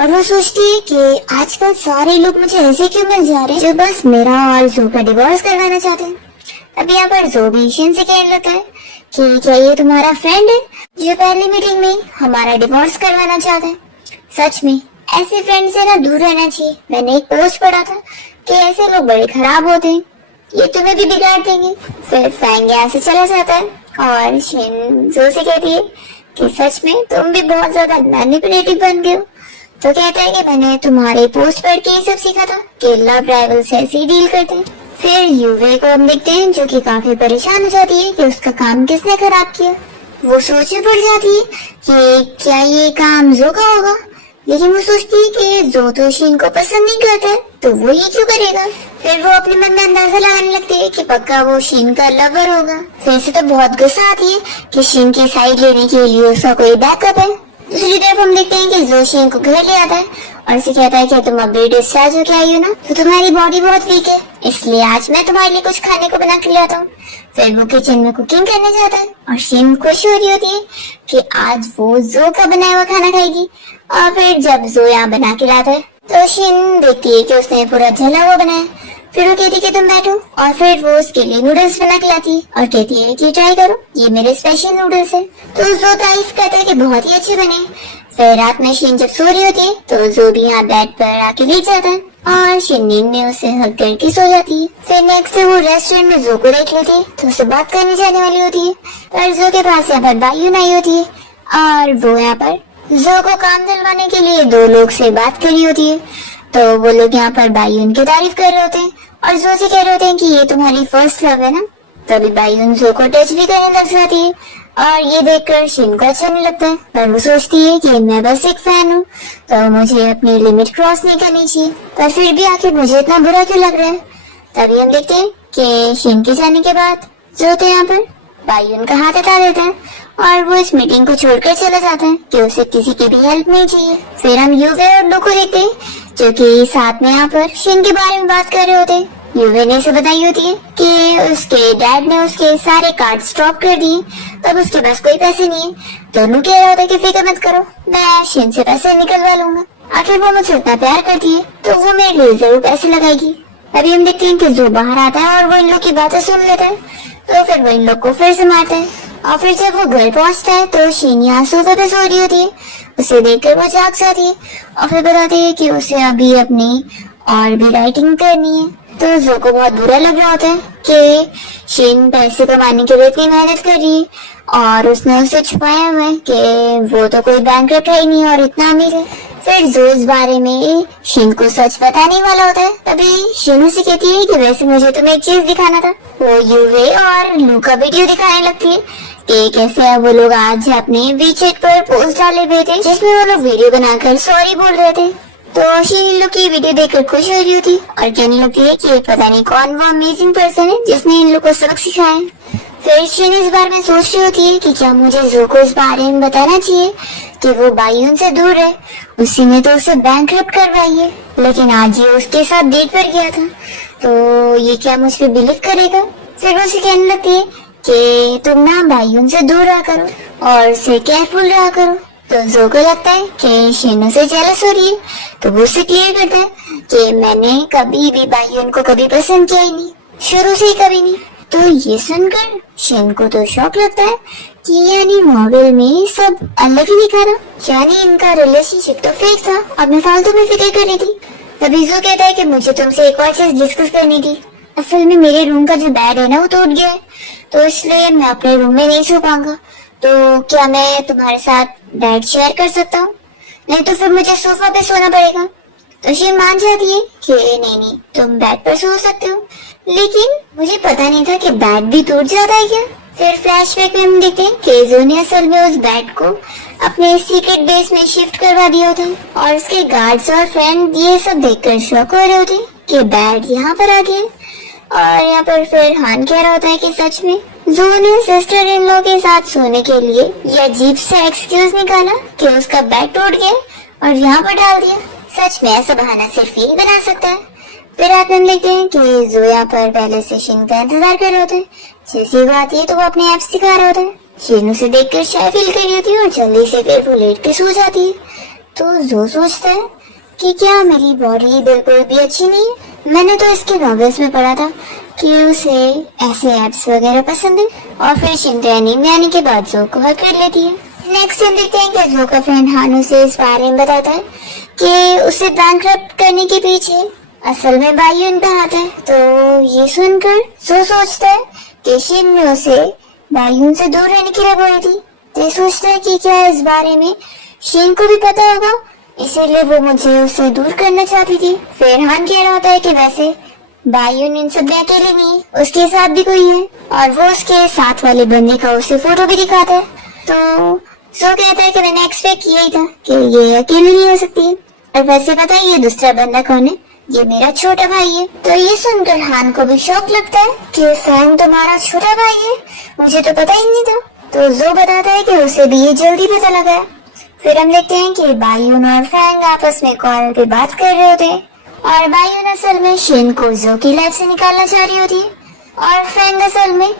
और वो सोचती है कि आजकल सारे लोग मुझे ऐसे क्यों मिल जा रहे हैं जो बस मेरा और जो का डिवोर्स करवाना चाहते हैं। अब यहाँ पर जो भी शीन से कहने लगता है कि क्या ये तुम्हारा फ्रेंड है जो पहली मीटिंग में हमारा डिवोर्स करवाना चाहता है। सच में ऐसे फ्रेंड से ना दूर रहना चाहिए। मैंने एक पोस्ट पढ़ा था कि ऐसे लोग बड़े खराब होते हैं, ये तुम्हें भी बिगाड़ देंगे। फिर फैंग यहाँ से चला जाता है और शीन जो से कहती है कि सच में तुम भी बहुत ज्यादा मैनिपुलेटिव बन गए हो। तो कहता है कि मैंने तुम्हारे पोस्ट पढ़ के ये सब सीखा था कि लव राइवल से ऐसे ही डील करते हैं। फिर युवे को हम देखते हैं जो कि काफी परेशान हो जाती है कि उसका काम किसने खराब किया। वो सोचने पड़ जाती है कि क्या ये काम जो का होगा लेकिन वो सोचती है कि जो तो शीन को पसंद नहीं करता है तो वो ये क्यों करेगा। फिर वो अपने मन में अंदाजा लगाने लगती है कि पक्का वो शीन का लवर होगा। फिर से तो बहुत गुस्सा आती है कि शीन की साइड लेने के लिए उसका कोई बैकअप है। दूसरी तरफ हम देखते हैं कि जो शीन को घर ले आता है और उसे कहता है कि तुम अभी डिस्चार्ज होके आई हो ना, तो तुम्हारी बॉडी बहुत वीक है, इसलिए आज मैं तुम्हारे लिए कुछ खाने को बना के लाता हूँ। फिर वो किचन में कुकिंग करने जाता है और शीन खुश हो रही होती है कि आज वो जो का बनाया हुआ खाना खाएगी। और फिर जब जो यहाँ बना के लाता है तो शीन देखती है कि उसने पूरा जला हुआ बनाया। फिर वो कहती है कि तुम बैठो और फिर वो उसके लिए नूडल्स बना के लाती है और कहती है कि ट्राई करो, ये मेरे स्पेशल नूडल्स है। तो जो तारीफ करता है कि बहुत ही अच्छे बने। फिर रात में शीन जब सो रही होती है तो जो भी यहाँ बेड पर आके लेट जाता है और शीन नींद में उसे हक करके सो जाती है। फिर नेक्स्ट डे वो रेस्टोरेंट में जो को देख लेती है तो उससे बात करने जाने वाली होती है, पर जो के पास यहाँ पर बायून आई होती है और वो यहाँ पर जो को काम दिलवाने के लिए दो लोग से बात करी होती है। तो वो लोग यहाँ पर बायून की तारीफ कर रहे होते हैं और जो से कह रहे होते हैं कि ये तुम्हारी फर्स्ट लव है ना। तभी बायून जो को टच भी करने लग जाती है और ये देखकर शीन को अच्छा नहीं लगता है, पर वो सोचती है कि मैं बस एक फैन हूँ तो मुझे अपनी लिमिट क्रॉस नहीं करनी चाहिए। पर फिर भी आखिर मुझे इतना बुरा क्यों लग रहा है। तभी हम देखते हैं कि शीन के जाने के बाद जो तो यहाँ पर बायून का हाथ हटा देता है और वो इस मीटिंग को छोड़कर चला जाता है कि उसे किसी की भी हेल्प नहीं चाहिए। फिर हम युवे और लू को देखते हैं जो कि साथ में यहाँ पर शीन के बारे में बात कर रहे होते हैं। युवे ने इसे बताई होती है कि उसके डैड ने उसके सारे कार्ड स्टॉप कर दिए, तब उसके पास कोई पैसे नहीं है। तो लू कह रहा होता है कि फिक्र मत करो, मैं शीन से पैसे निकलवा लूंगा, आखिर वो मुझसे इतना प्यार करती है तो वो मेरे लिए जरूर पैसे लगाएगी। अभी हम देखते हैं कि जो बाहर आता है और वो इन लोग की बातें सुन लेता है, तो फिर वो इन लोग को फिर से मारता है। और फिर जब वो घर पहुंचता है तो शीन यहाँ सोफे पे सो रही होती है, उसे देखकर वो जाग जाती है और फिर बताती है कि उसे अभी अपनी और भी राइटिंग करनी है। तो जो को बहुत बुरा लग रहा होता है कि शीन पैसे कमाने के लिए इतनी मेहनत कर रही है और उसने उसे छुपाया हुआ है कि वो तो कोई बैंकरप्ट है ही नहीं और इतना अमीर है। फिर जो इस बारे में शीन को सच बताने वाला होता है, तभी शीन उसे कहती है कि वैसे मुझे तुम्हें एक चीज दिखाना था। वो युवे और लू का वीडियो दिखाने लगती है कि कैसे वो लोग आज अपने वीचेट पर पोस्ट डाले हुए थे जिसमें वो लोग वीडियो बनाकर सॉरी बोल रहे थे। तो शीन इन लोग की वीडियो देखकर खुश हो रही होती और कहने लगती है कि पता नहीं कौन वो अमेजिंग पर्सन है जिसने इन लोग को सबक सिखाया है। फिर शीन इस बारे में सोच रही होती है कि क्या मुझे जो को इस बारे में बताना चाहिए कि वो बायून से दूर है, उसी ने तो उसे बैंकरप्ट करवाई है, लेकिन आज ये उसके साथ डेट पर गया था, तो ये क्या मुझ पे बिलीव करेगा। फिर वो उसे कहने लगती है कि तुम ना बायून से दूर रहा करो और उसे केयरफुल रहा करो। तो जो को लगता है कि शीन से जेलस हो रही है, तो वो उसे क्लियर करता है कि मैंने कभी भी बायून को कभी पसंद किया ही नहीं, शुरू से ही कभी नहीं। तो ये सुनकर शीन को तो शौक लगता है कि यानी नॉवेल में सब अलग ही दिखा था, यानी इनका रिलेशनशिप तो फेक था और मैं फालतू में फिक्र कर रही थी। तभी जो कहता है कि मुझे तुमसे एक और चीज डिस्कस करनी थी। असल में मेरे रूम का जो बेड है ना वो टूट गया है, तो इसलिए मैं अपने रूम में नहीं सो पाऊंगा, तो क्या मैं तुम्हारे साथ बेड शेयर कर सकता हूँ, नहीं तो फिर मुझे सोफा पे सोना पड़ेगा। तो शीन मान जाती है कि नहीं तुम बेड पर सो सकते हो, लेकिन मुझे पता नहीं था कि बेड भी टूट जाता है क्या। फिर फ्लैशबैक में हम देखते हैं कि जो ने असल में उस बेड को अपने सीक्रेट बेस में शिफ्ट करवा दिया होता है और उसके गार्ड्स और फ्रेंड ये सब देखकर शॉक हो रहे होते हैं कि बेड यहाँ पर आ गया। और यहाँ पर फिर हान कह रहा होता है कि सच में जो ने सिस्टर इन लॉ के साथ सोने के लिए ये अजीब सा एक्सक्यूज निकाला कि उसका बेड टूट गया और यहाँ पर डाल दिया। सच में ऐसा बहाना सिर्फ ही बना सकता है। फिर रात में हम देखते हैं कि जो यहाँ पर पहले से शीन का इंतजार कर रहे होते हैं, जैसे वो आती है तो वो अपने आप सिखा रहा होता है। शीन उसे देखकर शाय फील कर रही होती है और जल्दी से फिर वो लेट के सो जाती है। तो जो सोचता है कि क्या मेरी बॉडी बिल्कुल भी अच्छी नहीं है, मैंने तो इसके नॉवेल्स में पढ़ा था कि उसे ऐसे एप्स वगैरह पसंद है। और फिर शीन नींद में आने के बाद जो को हक कर लेती है। नेक्स्ट हम देखते हैं कि जो का फ्रेंड हान उसे इस बारे में बताता है कि उसे बैंकरप्ट करने के पीछे असल में बायून का हाथ है। तो ये सुनकर जो सोचता है कि शीन ने उसे बायून से दूर रहने के लिए बोली थी, तो सोचता है कि क्या इस बारे में शीन को भी पता होगा, इसीलिए वो मुझे उससे दूर करना चाहती थी। फिर हान कह रहा होता है कि वैसे बायून इन सब में अकेले नहीं, उसके साथ भी कोई है और वो उसके साथ वाले बंदे का उसे फोटो भी दिखाता है। तो सो कहता है कि मैंने एक्सपेक्ट किया ही था कि ये अकेली नहीं हो सकती है, और वैसे पता है ये दूसरा बंदा कौन है, ये मेरा छोटा भाई है। तो ये सुनकर हान को भी शौक लगता है कि फैंग तुम्हारा छोटा भाई है, मुझे तो पता ही नहीं था। तो जो बताता है कि उसे भी ये जल्दी पता लगा है। फिर हम देखते हैं कि बायून और फैंग आपस में कॉल पे बात कर रहे होते हैं, और बायून असल में शिन को जो की लाइफ से निकालना चाह रही होती है, और फैंग असल में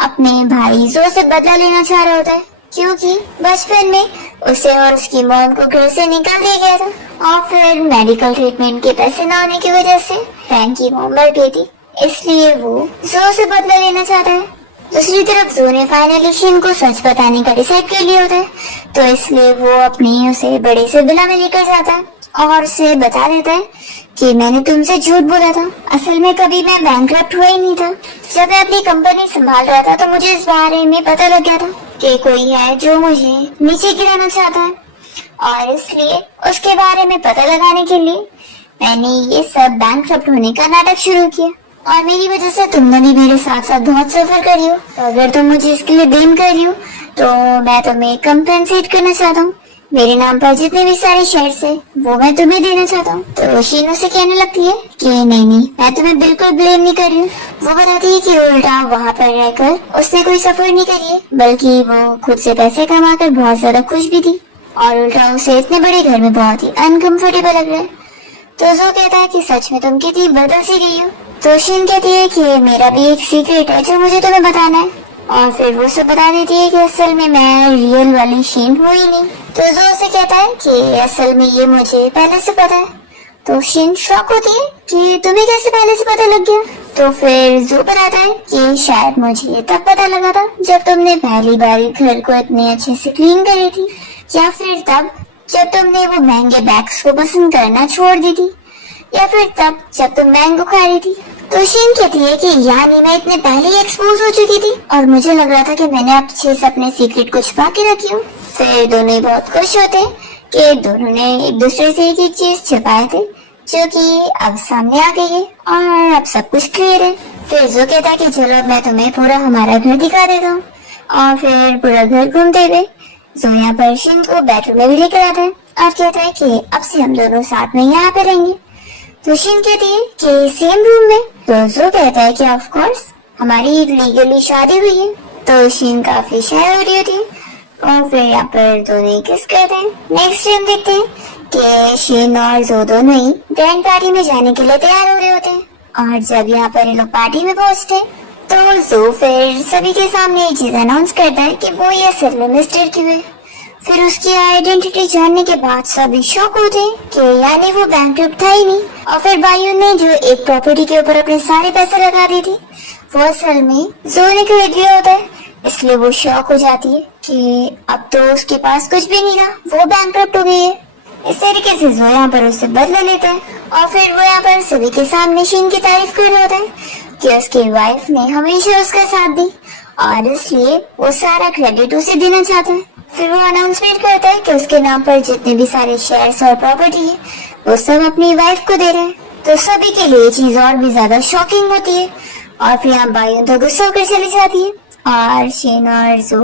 अपने भाई जो से बदला लेना चाह रहा होता है, क्योंकि बचपन में उसे और उसकी मॉम को घर से निकाल दिया गया था, और फिर मेडिकल ट्रीटमेंट के पैसे न होने की वजह से फैंग की मॉम मर गई थी, इसलिए वो जो से बदला लेना चाहता है। दूसरी तरफ जो ने फाइनली शिन को सच बताने का डिसाइड कर लिया होता है, तो इसलिए वो अपनी उसे बड़े से विला में लेकर जाता है और उसे बता देता है कि मैंने तुमसे झूठ बोला था, असल में कभी मैं बैंकरप्ट हुआ ही नहीं था। जब मैं अपनी कंपनी संभाल रहा था तो मुझे इस बारे में पता लग गया था कि कोई है जो मुझे नीचे गिराना चाहता है, और इसलिए उसके बारे में पता लगाने के लिए मैंने ये सब बैंकरप्ट होने का नाटक शुरू किया, और मेरी वजह से तुमने भी मेरे साथ साथ बहुत सफर करी हो। तो अगर तुम मुझे इसके लिए ब्लेम कर रही हो तो मैं तुम्हें कंपेंसेट करना चाहता हूँ, मेरे नाम पर जितने भी सारे शेयर्स है वो मैं तुम्हें देना चाहता हूँ। तो शीनो से कहने लगती है कि नहीं नहीं, मैं तुम्हें बिल्कुल ब्लेम नहीं कर रही हूँ। वो बताती है कि उल्टा वहाँ पर रहकर उसने कोई सफर नहीं करी है, बल्कि वो खुद से पैसे कमाकर बहुत ज्यादा खुश भी थी, और उल्टा उसे इतने बड़े घर में बहुत ही अनकंफर्टेबल लग रहा है। तो जो कहता है कि सच में तुम कितनी बदल सी गई हो। तो शिन कहती है कि मेरा भी एक सीक्रेट है जो मुझे तुम्हें बताना है, और फिर वो सब बता देती है कि असल में मैं रियल वाली शिन हूँ ही नहीं। तो जो उसे कहता है कि असल में ये मुझे पहले से पता है। तो शिन शॉक होती है कि तुम्हें कैसे पहले से पता लग गया। तो फिर जो बताता है कि शायद मुझे तब पता लगा था जब तुमने पहली बारी घर को इतने अच्छे से क्लीन करी थी, या फिर तब जब तुमने वो महंगे बैग्स को पसंद करना छोड़ दी थी, या फिर तब जब तुम मैंगो खा रही थी। तो शिन कहती है कि यानी मैं इतने पहले ही एक्सपोज हो चुकी थी, और मुझे लग रहा था कि मैंने अच्छे से अपने सीक्रेट को छुपा के रखी हूँ। फिर दोनों ही बहुत खुश होते हैं कि दोनों ने एक दूसरे से एक एक चीज छुपाए थे, जो कि अब सामने आ गई है और अब सब कुछ क्लियर है। फिर जो कहता है कि चलो अब मैं तुम्हें पूरा हमारा घर दिखा देता हूँ, और फिर पूरा घर घूमते हुए जो यहाँ पर शिन को बेडरूम में भी लेकर आता है, और कहता है कि अब से हम दोनों साथ में यहाँ पे रहेंगे। तो शिन कहती है कि सेम रूम में। तो जो कहता है कि ऑफ कोर्स हमारी लीगली शादी हुई है। तो शिन काफी शाय हो रही होती है, और फिर यहाँ पर दोनों किस करते हैं। नेक्स्ट हम देखते हैं कि शिन और जो दोनों ही ग्रैंड पार्टी में जाने के लिए तैयार हो रहे होते हैं, और जब यहाँ पर ये लोग पार्टी में पहुँचते हैं तो जो फिर सभी के सामने एक चीज अनाउंस करता है कि वो ये असल में मिस्टर क्यू है। फिर उसकी आइडेंटिटी जानने के बाद सभी शॉक होते हैं कि यानी वो बैंकरप्ट था ही नहीं, और फिर बायून ने जो एक प्रॉपर्टी के ऊपर अपने सारे पैसे लगा दिए थे वो असल में जो ने खरीद लिया होता है, इसलिए वो शॉक हो जाती है कि अब तो उसके पास कुछ भी नहीं रहा, वो बैंकरप्ट हो गई है। इस तरीके से जो यहाँ पर उससे बदला लेता है, और फिर वो यहाँ पर सभी के सामने शिन की तारीफ कर रहा होता है कि उसकी वाइफ ने हमेशा उसका साथ दी, और इसलिए वो सारा क्रेडिट उसे देना चाहता है। फिर वो अनाउंसमेंट करता है कि उसके नाम पर जितने भी सारे शेयर्स और प्रॉपर्टी है वो सब अपनी वाइफ को दे रहे हैं। तो सभी के लिए चीज और भी ज्यादा शॉकिंग होती है, और फिर यहाँ बायून तो गुस्सा होकर चली जाती है, और शिन और जो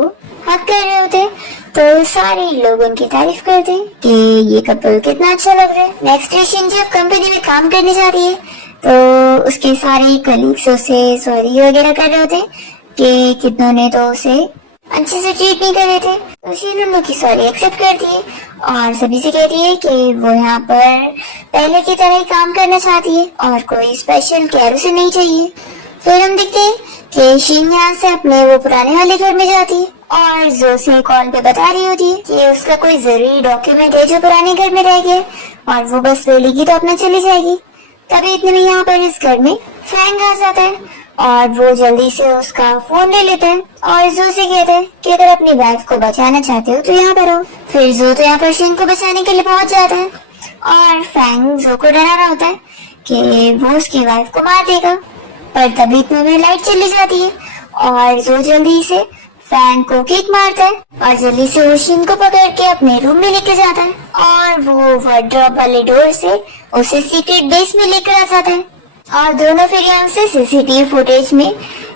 हक कर रहे होते हैं। तो सारे लोग उनकी तारीफ करते हैं कि ये कपल कितना अच्छा लग रहा है। नेक्स्ट डे शिन जब कंपनी में काम करने जाती है तो उसके सारे कलीग्स उसे सॉरी वगैरह कर रहे होते हैं कि कितनों ने तो उसे अच्छे से ट्रीट नहीं कर रहे थे। तो शिन उन लोग की सॉरी एक्सेप्ट करती है, और सभी से कहती है कि वो यहाँ पर पहले की तरह ही काम करना चाहती है, और कोई स्पेशल केयर उसे नहीं चाहिए। फिर हम देखते हैं कि शिन यहाँ से अपने वो पुराने वाले घर में जाती है, और जो से कॉल पे बता रही होती है कि उसका कोई जरूरी डॉक्यूमेंट है जो पुराने घर में रह गया, और वो बस ले लेगी तो अपना चली जाएगी। तभी इतने में यहाँ पर इस घर में फैंग आ जाता है, और वो जल्दी से उसका फोन ले लेता है, और जो से कहता है कि अगर अपनी वाइफ को बचाना चाहते हो तो यहाँ पर आओ। फिर जो तो यहाँ पर शिन को बचाने के लिए पहुंच जाता है, और फैंग जो को डरा रहा होता है कि वो उसकी वाइफ को मार देगा, पर तभी इतने में लाइट चली जाती है, और जो जल्दी से फैंग को किक मारता है, और जल्दी से वो शिन को पकड़ के अपने रूम में लेके जाता है, और वो वार्डरोब वाले डोर से उसे सीक्रेट बेस में लेकर आ जाता है। और दोनों फिर यहाँ से सीसीटीवी फुटेज में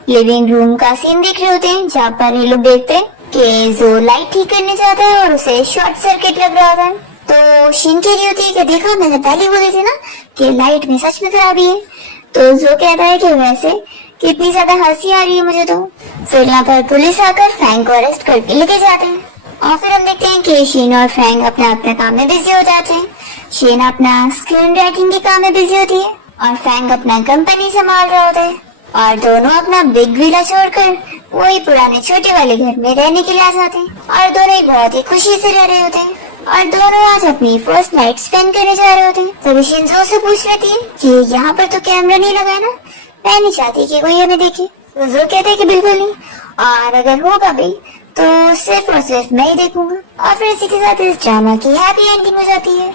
लिविंग रूम का सीन देख रहे होते हैं, जहाँ पर ये लोग देखते हैं कि जो लाइट ठीक करने जाता है और उसे शॉर्ट सर्किट लग रहा था। तो शिन कह रही होती है कि देखा मैंने पहले बोली थी ना कि लाइट में सच में खराबी है। तो जो कहता है कि वैसे कितनी ज्यादा हंसी आ रही है मुझे तो। फिर यहाँ पर पुलिस आकर फैंग को अरेस्ट करके लेके जाते हैं और फिर हम देखते हैं कि शीन और फैंग अपने अपने काम में बिजी हो जाते हैं। शीन अपना स्क्रीन राइटिंग के काम में बिजी होती है और फैंग अपना कंपनी संभाल रहा होता है और दोनों अपना बिग विला छोड़कर वही पुराने छोटे वाले घर में रहने के लिए आ जाते हैं और दोनों ही बहुत ही खुशी से रह रहे होते हैं और दोनों आज अपनी फर्स्ट नाइट स्पेंड करने जा रहे होते हैं। तभी शिनजो से पूछ लेती है कि यहाँ पर तो कैमरा नहीं लगा है ना, मैं नहीं चाहती कि कोई हमें देखे। तो जो कहते हैं कि बिल्कुल नहीं, और अगर होगा भी तो सिर्फ और सिर्फ मैं ही देखूंगा। और फिर इसी के साथ इस ड्रामा की हैप्पी एंडिंग हो जाती है।